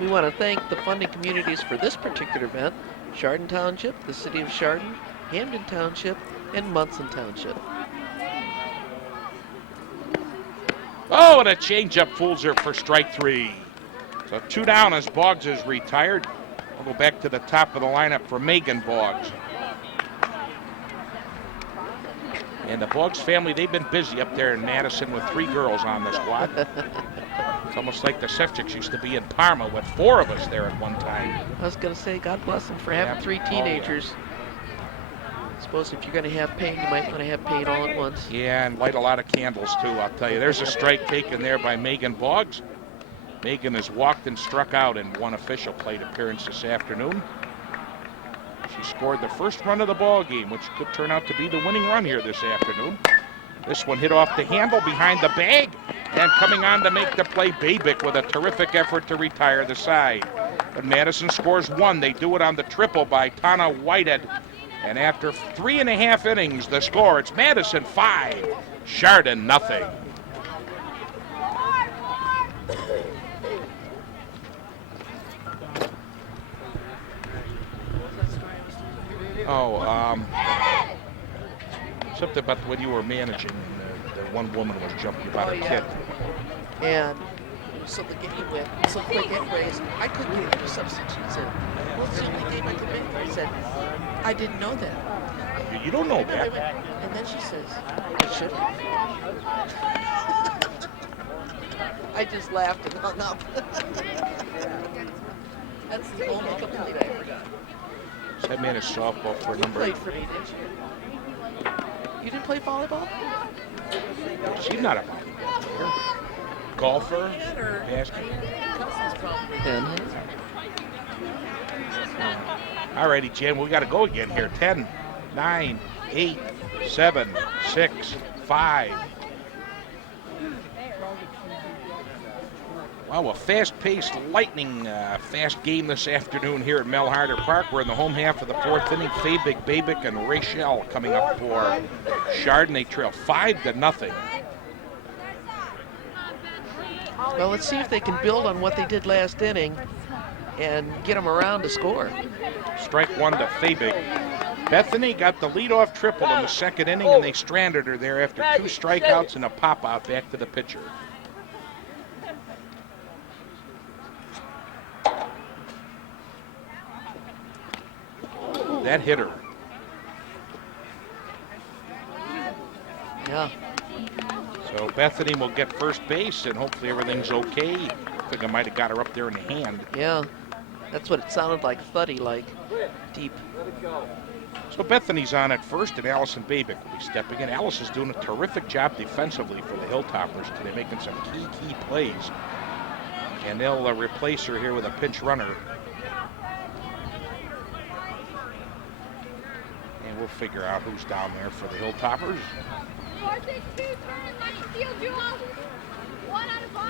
We want to thank the funding communities for this particular event: Chardon Township, the City of Chardon, Hamden Township, and Munson Township. Oh, and a changeup fools her for strike 3. So 2 down as Boggs is retired. We'll go back to the top of the lineup for Megan Boggs. And the Boggs family, they've been busy up there in Madison with 3 girls on the squad. It's almost like the Sefcicks used to be in Parma with 4 of us there at one time. I was going to say, God bless them for having 3 teenagers. I suppose if you're going to have pain, you might want to have pain all at once. Yeah, and light a lot of candles too, I'll tell you. There's a strike taken there by Megan Boggs. Megan has walked and struck out in 1 official plate appearance this afternoon. She scored the first run of the ball game, which could turn out to be the winning run here this afternoon. This one hit off the handle behind the bag, and coming on to make the play, Babick with a terrific effort to retire the side. But Madison scores 1. They do it on the triple by Tana Whitehead. And after 3.5 innings, the score, it's Madison 5, Chardon nothing. Something about when you were managing, the one woman was jumping about a kid. And so the game went so quick anyways, I couldn't get any substitutes in. Well, it's the only game I could make. I said, I didn't know that. You don't know And then, that. and then she says, I should have. I just laughed and hung up. That's the only complaint I ever got. That man is softball for a You number. played for me, didn't you? You didn't play volleyball? She's not a volleyball player. Golfer, basketball. All righty, Jen, we got to go again here. 10, 9, 8, 7, 6, 5. Wow, a fast-paced, lightning-fast game this afternoon here at Mel Harder Park. We're in the home half of the 4th inning. Fabic, Babick, and Rachel coming up for Chardon. They trail 5-0. Well, let's see if they can build on what they did last inning and get them around to score. Strike 1 to Fabic. Bethany got the leadoff triple in the 2nd inning, and they stranded her there after 2 strikeouts and a pop-out back to the pitcher. That hit her. Yeah. So Bethany will get first base, and hopefully everything's okay. I think I might have got her up there in the hand. Yeah. That's what it sounded like, thuddy like, deep. So Bethany's on at first, and Allison Babick will be stepping in. Alice is doing a terrific job defensively for the Hilltoppers today, making some key plays. And they'll replace her here with a pinch runner. And we'll figure out who's down there for the Hilltoppers. 4-6-2, turn, money, steal, duel. 1 out of 5.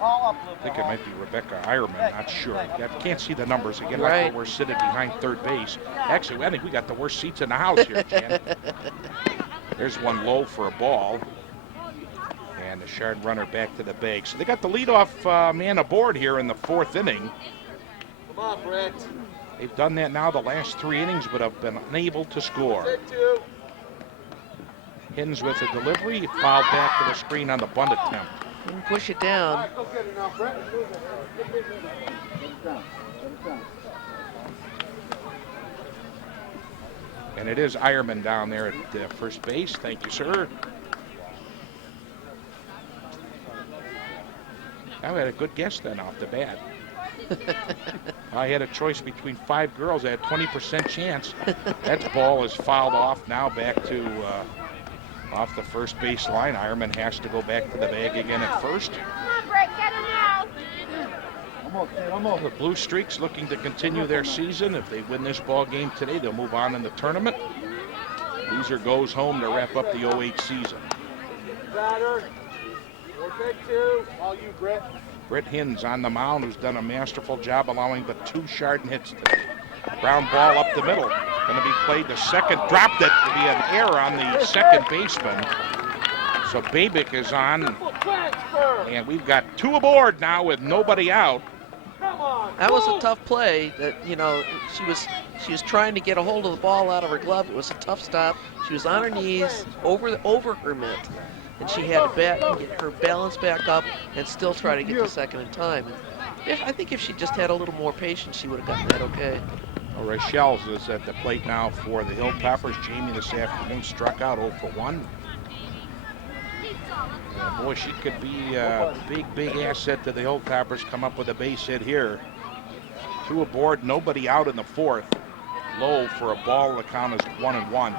I think it might be Rebecca Ironman, not sure. I can't see the numbers again. Right. Like we're sitting behind third base. Actually, I think we got the worst seats in the house here, Jan. There's one low for a ball. And the Chardon runner back to the bag. So they got the leadoff man aboard here in the 4th inning. Come on, Brett. They've done that now the last 3 innings, but have been unable to score. Hins with a delivery, fouled back to the screen on the bunt attempt. You can push it down. Go get it now, Brett. Get it down. Get it down. And it is Ironman down there at first base. Thank you, sir. I had a good guess then off the bat. I had a choice between 5 girls. I had 20% chance. That ball is fouled off now back to off the first base line. Ironman has to go back to the bag again at first. Come on, Brett, get him now. The Blue Streaks looking to continue their season. If they win this ball game today, they'll move on in the tournament. Loser goes home to wrap up the 08 season. Batter. We'll take 2. All you, Brett. Brett Hins on the mound, who's done a masterful job allowing but 2 Chardon hits today. Ground ball up the middle. Going to be played to second. Dropped it to be an error on the second baseman. So Babick is on. And we've got 2 aboard now with nobody out. That was a tough play. That, you know, she was trying to get a hold of the ball out of her glove. It was a tough stop. She was on her knees over her mitt, and she had to get her balance back up and still try to get to second in time. I think if she just had a little more patience, she would have gotten that okay. Well, Rochelle is at the plate now for the Hilltoppers. Jamie this afternoon struck out 0 for 1. Boy, she could be a big asset to the Hilltoppers. Come up with a base hit here. 2 aboard, nobody out in the 4th. Low for a ball. The count is 1-1.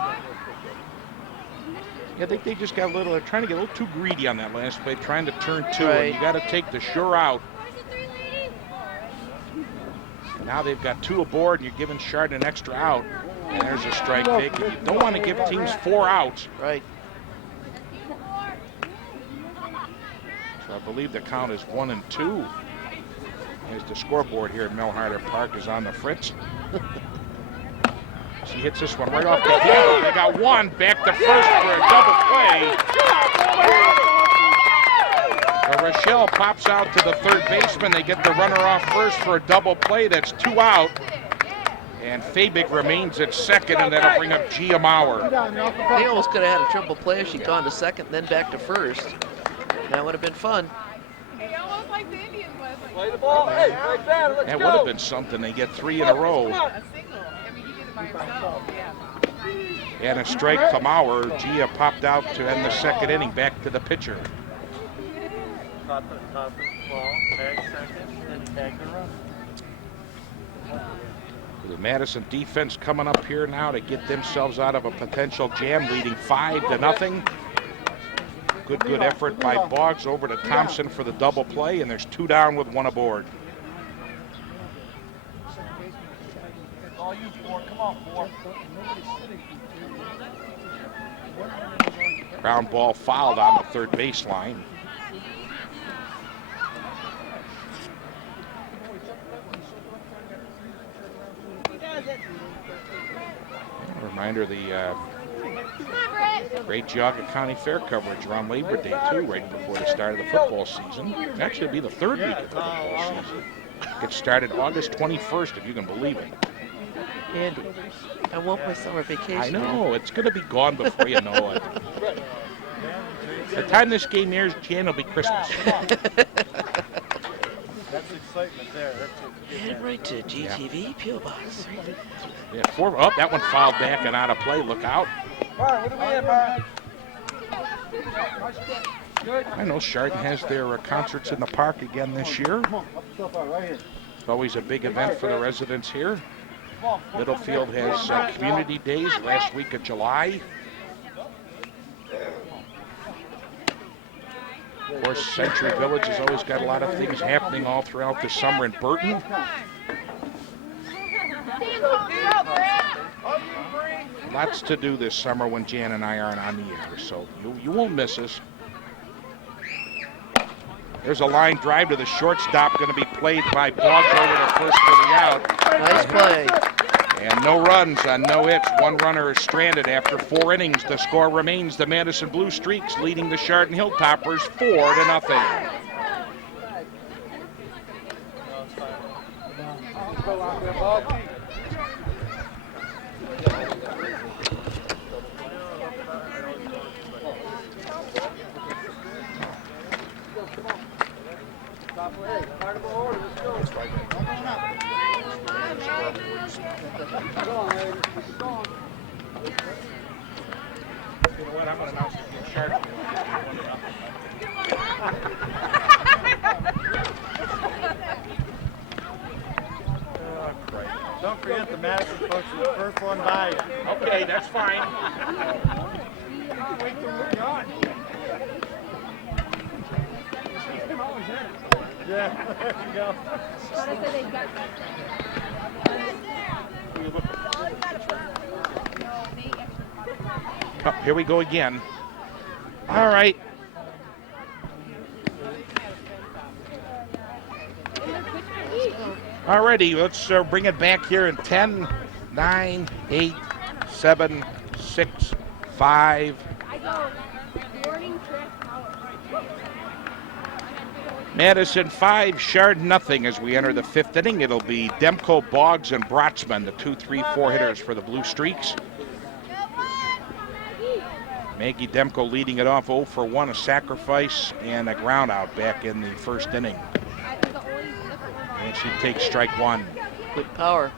Yeah, I think they just got a little, they're trying to get a little too greedy on that last play, trying to turn 2, right. And you got to take the sure out. Now they've got 2 aboard, and you're giving Chardon an extra out. And there's a strike big. You don't want to give teams 4 outs. Right. So I believe the count is 1-2. As the scoreboard here at Mel Harder Park is on the fritz. She hits this one right off the handle. They got 1 back to first for a double play. Rochelle pops out to the third baseman. They get the runner off first for a double play. That's 2 out. And Fabig remains at second, and that'll bring up Gia Maurer. They almost could have had a triple play if she'd gone to second, then back to first. That would have been fun. Almost like the Indians was. Play the ball. Hey, right there. Let's That go. would have been something. They get 3 in a row. A single. I mean, he did it by himself. Yeah. And a strike to Maurer. Gia popped out to end the second inning. Back to the pitcher. Top ball, tag second, and tag the run. The Madison defense coming up here now to get themselves out of a potential jam, leading 5-0. Good effort by Boggs over to Thompson for the double play, and there's 2 down with 1 aboard. All you, four. Come on, 4. Ground ball fouled on the third baseline. Reminder the great Geauga County Fair coverage around Labor Day, too, right before the start of the football season. It'll actually be the 3rd week of the football season. Gets started August 21st, if you can believe it. Andy, I want my summer vacation. I know, it's going to be gone before you know it. By the time this game airs, Jan will be Christmas. That's excitement there. Head right to GTV P.O. Box. Yeah, 4. Oh, that one fouled back and out of play. Look out. What do we have, Byron? I know Chardon has their concerts in the park again this year. It's always a big event for the residents here. Middlefield has community days last week of July. Of course, Century Village has always got a lot of things happening all throughout the summer in Burton. Lots to do this summer when Jan and I aren't on the air, so you won't miss us. There's a line drive to the shortstop, going to be played by Boggs over to first for the out. Nice play. And no runs on no hits. 1 runner is stranded after 4 innings. The score remains the Madison Blue Streaks leading the Chardon Hilltoppers 4-0. what? I'm going to announce the game Chardon. Don't forget the Madison folks are the first one by you. Okay, that's fine. Wait till we're gone. Yeah, there you go. Oh, here we go again. All right. Alrighty, let's bring it back here in 10, 9, 8, 7, 6, 5. Madison 5, Chardon nothing as we enter the 5th inning. It'll be Demko, Boggs, and Brotzman, the 2, 3, 4 hitters for the Blue Streaks. Maggie Demko leading it off 0 for 1, a sacrifice and a ground out back in the 1st inning. And she takes strike 1. Good power.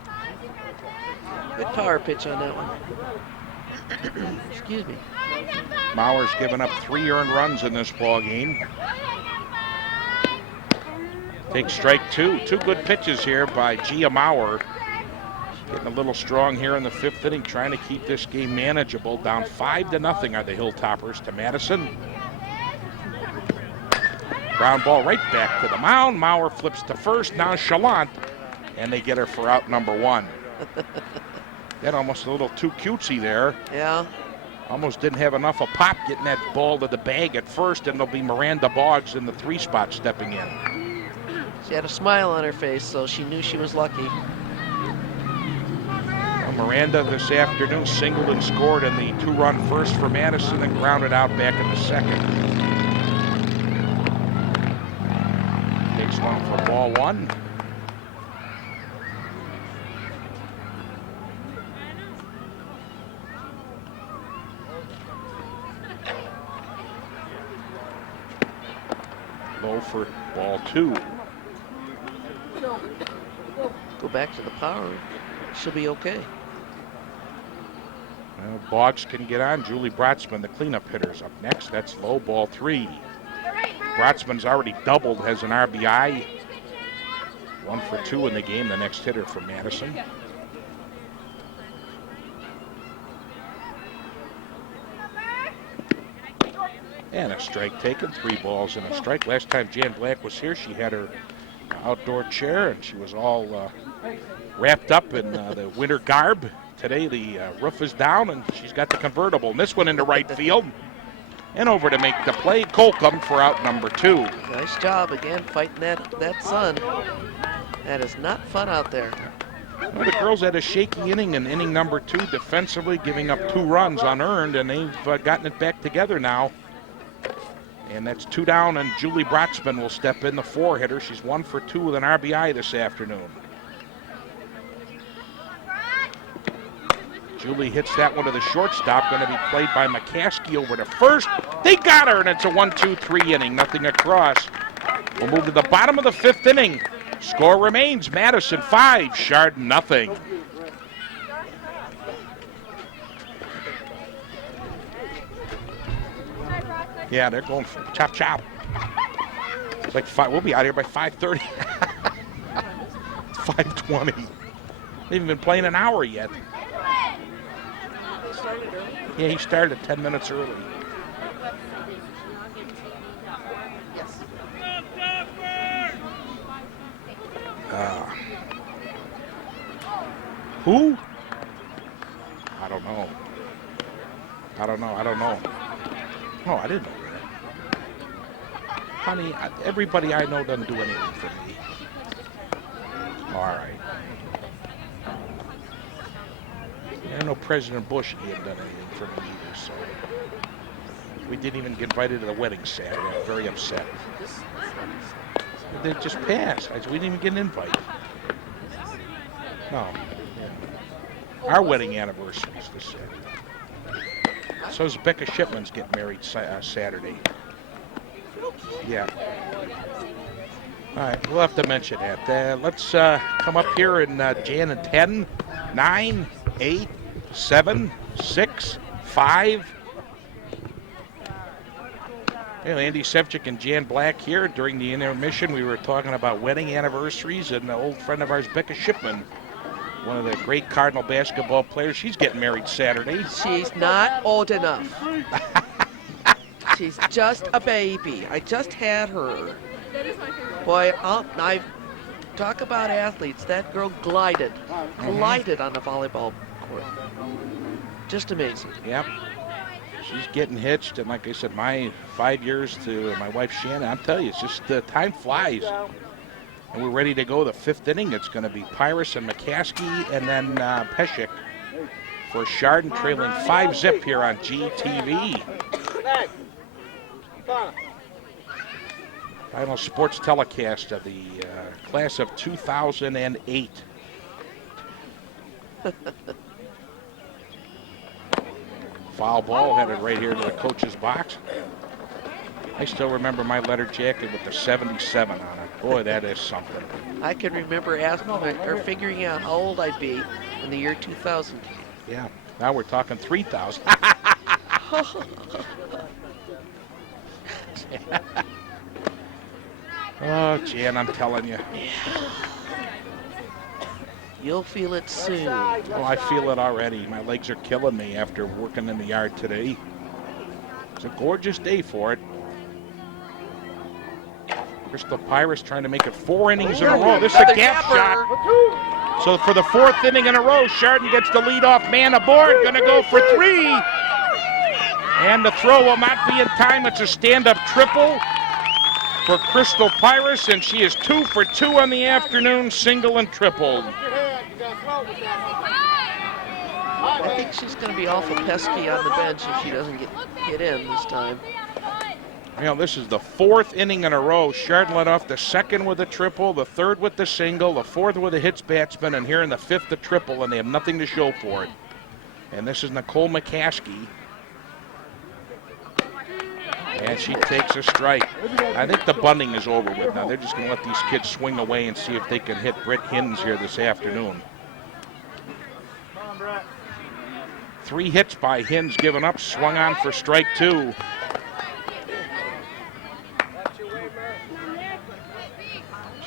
Good power pitch on that one. Excuse me. Mauer's given up 3 earned runs in this ball game. Takes strike 2. 2 good pitches here by Gia Mauer. Getting a little strong here in the 5th inning, trying to keep this game manageable. Down 5-0 are the Hilltoppers to Madison. Ground ball right back to the mound. Mauer flips to first, nonchalant, and they get her for out number 1. That almost a little too cutesy there. Yeah. Almost didn't have enough of pop getting that ball to the bag at first, and it'll be Miranda Boggs in the 3 spot stepping in. She had a smile on her face, so she knew she was lucky. Well, Miranda this afternoon singled and scored in the 2-run first for Madison and grounded out back in the 2nd. Takes one for ball 1. Low for ball 2. Go back to the power. She'll be okay. Well, Boggs can get on. Julie Brotzman, the cleanup hitters, up next. That's low, ball 3. Brotzman's already doubled as an RBI. 1 for 2 in the game, the next hitter for Madison. And a strike taken, 3 balls and a strike. Last time Jan Black was here, she had her outdoor chair and she was all wrapped up in the winter garb. Today the roof is down and she's got the convertible. And this one into right field. And over to make the play, Colcom for out number 2. Nice job again fighting that sun. That is not fun out there. Well, the girls had a shaky inning in inning number 2 defensively, giving up 2 runs unearned, and they've gotten it back together now. And that's 2 down, and Julie Brotzman will step in, the 4 hitter. She's 1 for 2 with an RBI this afternoon. Julie hits that one to the shortstop, going to be played by McCaskey over to first. They got her, and it's a 1-2-3 inning, nothing across. We'll move to the bottom of the 5th inning. Score remains Madison 5, Chardon nothing. Yeah, they're going for chop chop. It's like 5. We'll be out here by 5:30. 5:20. They haven't been playing an hour yet. Yeah, he started 10 minutes early. Who? I don't know. No, I didn't know that. Honey, everybody I know doesn't do anything for me. All right. I know President Bush, he hadn't done anything for me either, so. We didn't even get invited to the wedding Saturday. I'm very upset. They just passed. We didn't even get an invite. No. Our wedding anniversary is this Saturday. So is Becca Shipman's getting married Saturday. Yeah. All right, we'll have to mention that. Let's come up here in Jan in 10, 9, 8, 7, 6, 5. Well, Andy Sevchik and Jan Black here. During the intermission, we were talking about wedding anniversaries, and an old friend of ours, Becca Shipman, one of the great Cardinal basketball players, she's getting married Saturday. She's not old enough. She's just a baby. I just had her. Boy, I talk about athletes. That girl glided on the volleyball court. Just amazing. Yep. She's getting hitched, and like I said, my 5 years to my wife Shannon, I'm telling you, it's just time flies. And we're ready to go. The 5th inning, it's going to be Pyrus and McCaskey, and then Peshek for Chardon, trailing 5-zip here on GTV. Final sports telecast of the class of 2008. Foul ball headed right here to the coach's box. I still remember my letter jacket with the 77 on it. Boy, that is something. I can remember asking or figuring out how old I'd be in the year 2000. Yeah, now we're talking 3,000. Oh, Jan, I'm telling you. You'll feel it soon. Oh, I feel it already. My legs are killing me after working in the yard today. It's a gorgeous day for it. Crystal Pyrus trying to make it 4 innings in a row. This is a gap shot. So for the 4th inning in a row, Chardon gets the leadoff man aboard. Going to go for 3. And the throw will not be in time. It's a stand-up triple for Crystal Pyrus, and she is 2 for 2 on the afternoon, single and triple. I think she's going to be awful pesky on the bench if she doesn't get in this time. You know, this is the 4th inning in a row. Chardon led off the 2nd with a triple, the 3rd with the single, the 4th with a hits batsman, and here in the 5th the triple, and they have nothing to show for it. And this is Nicole McCaskey. And she takes a strike. I think the bunting is over with now. They're just going to let these kids swing away and see if they can hit Britt Hinds here this afternoon. 3 hits by Hinds given up, swung on for strike 2.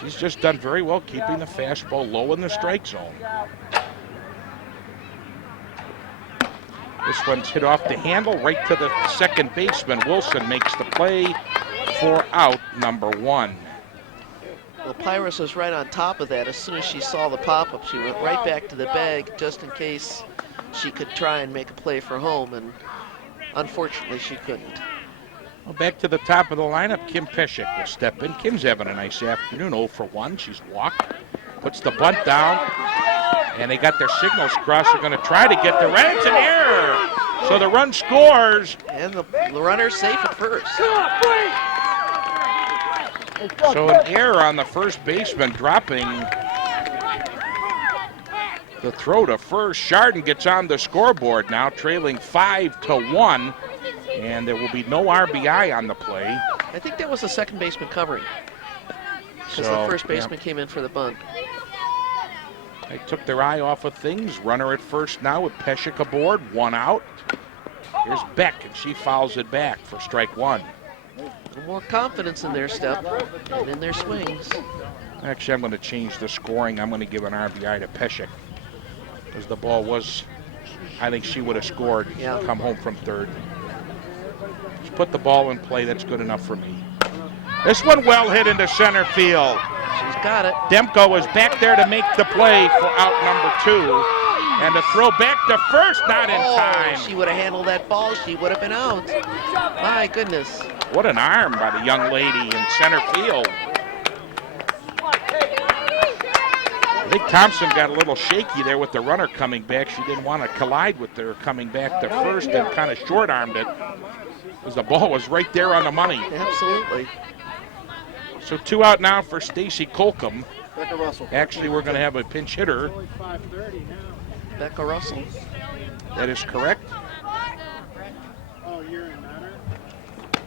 She's just done very well keeping the fastball low in the strike zone. This one's hit off the handle right to the second baseman. Wilson makes the play for out number 1. Well, Pyrus was right on top of that. As soon as she saw the pop-up, she went right back to the bag just in case she could try and make a play for home, and unfortunately she couldn't. Well, back to the top of the lineup, Kim Peshek will step in. Kim's having a nice afternoon, 0 for 1. She's walked, puts the bunt down, and they got their signals crossed. They're going to try to get the run. It's an error. So the run scores. And the runner's safe at first. So an error on the first baseman, dropping the throw to first. Chardon gets on the scoreboard now, trailing 5-1. And there will be no RBI on the play. I think that was the second baseman covering, because the first baseman came in for the bunt. They took their eye off of things. Runner at first now with Peshek aboard, 1 out. Here's Beck, and she fouls it back for strike 1. A little more confidence in their step and in their swings. Actually, I'm going to change the scoring. I'm going to give an RBI to Peshek, because the ball was, I think she would have scored, come home from third. Just put the ball in play. That's good enough for me. This one well hit into center field. She's got it. Demko is back there to make the play for out number 2. And the throw back to first, not in time. She would have handled that ball. She would have been out. My goodness. What an arm by the young lady in center field. I think Thompson got a little shaky there with the runner coming back. She didn't want to collide with her coming back to first and kind of short-armed it, because the ball was right there on the money. Absolutely. So 2 out now for Stacy Colcom. Becca Russell. Actually, we're going to have a pinch hitter. Becca Russell. That is correct.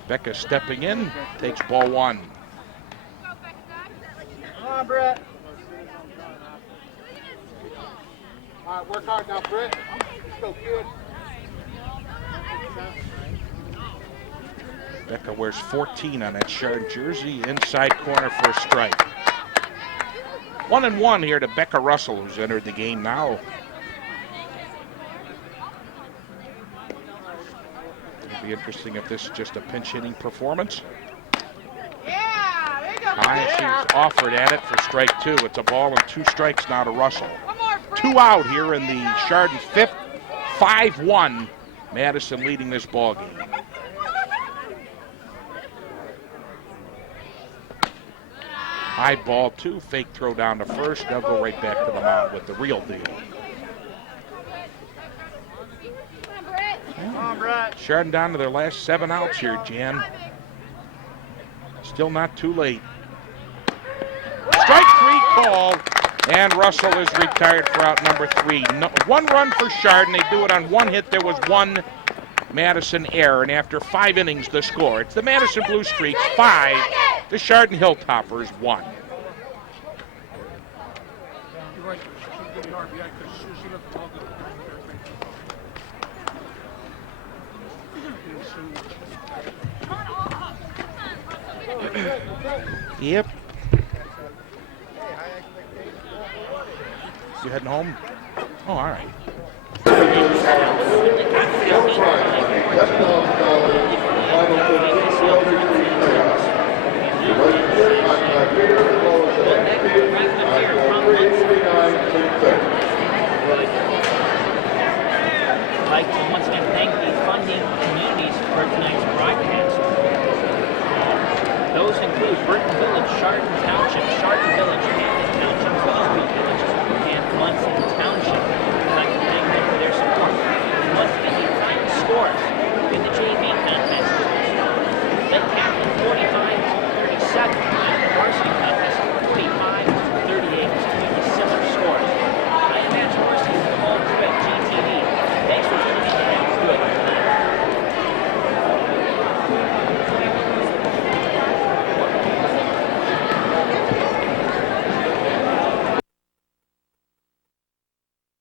Becca stepping in, takes ball 1. Come on, Brett. All right, work hard now, Brett. Let's go, kid. Becca wears 14 on that Chardon jersey. Inside corner for a strike. 1-1 here to Becca Russell, who's entered the game now. It'll be interesting if this is just a pinch hitting performance. Yeah, there you go. She's offered at it for strike 2. It's a ball and 2 strikes now to Russell. 2 out here in the Chardon 5th. 5-1. Madison leading this ball game. High ball 2, fake throw down to first. They'll go right back to the mound with the real deal. Come on, Brett. Chardon down to their last 7 outs here, Jan. Still not too late. Strike 3 called, and Russell is retired for out number 3. 1 run for Chardon. They do it on 1 hit. There was 1 Madison error, and after 5 innings, the score. It's the Madison Blue Streaks 5, the Chardon Hilltoppers 1. Yep. You heading home? Oh, all right. I'd like to once again thank the funding communities for tonight's broadcast. Those include Burton Village, Chardon Town,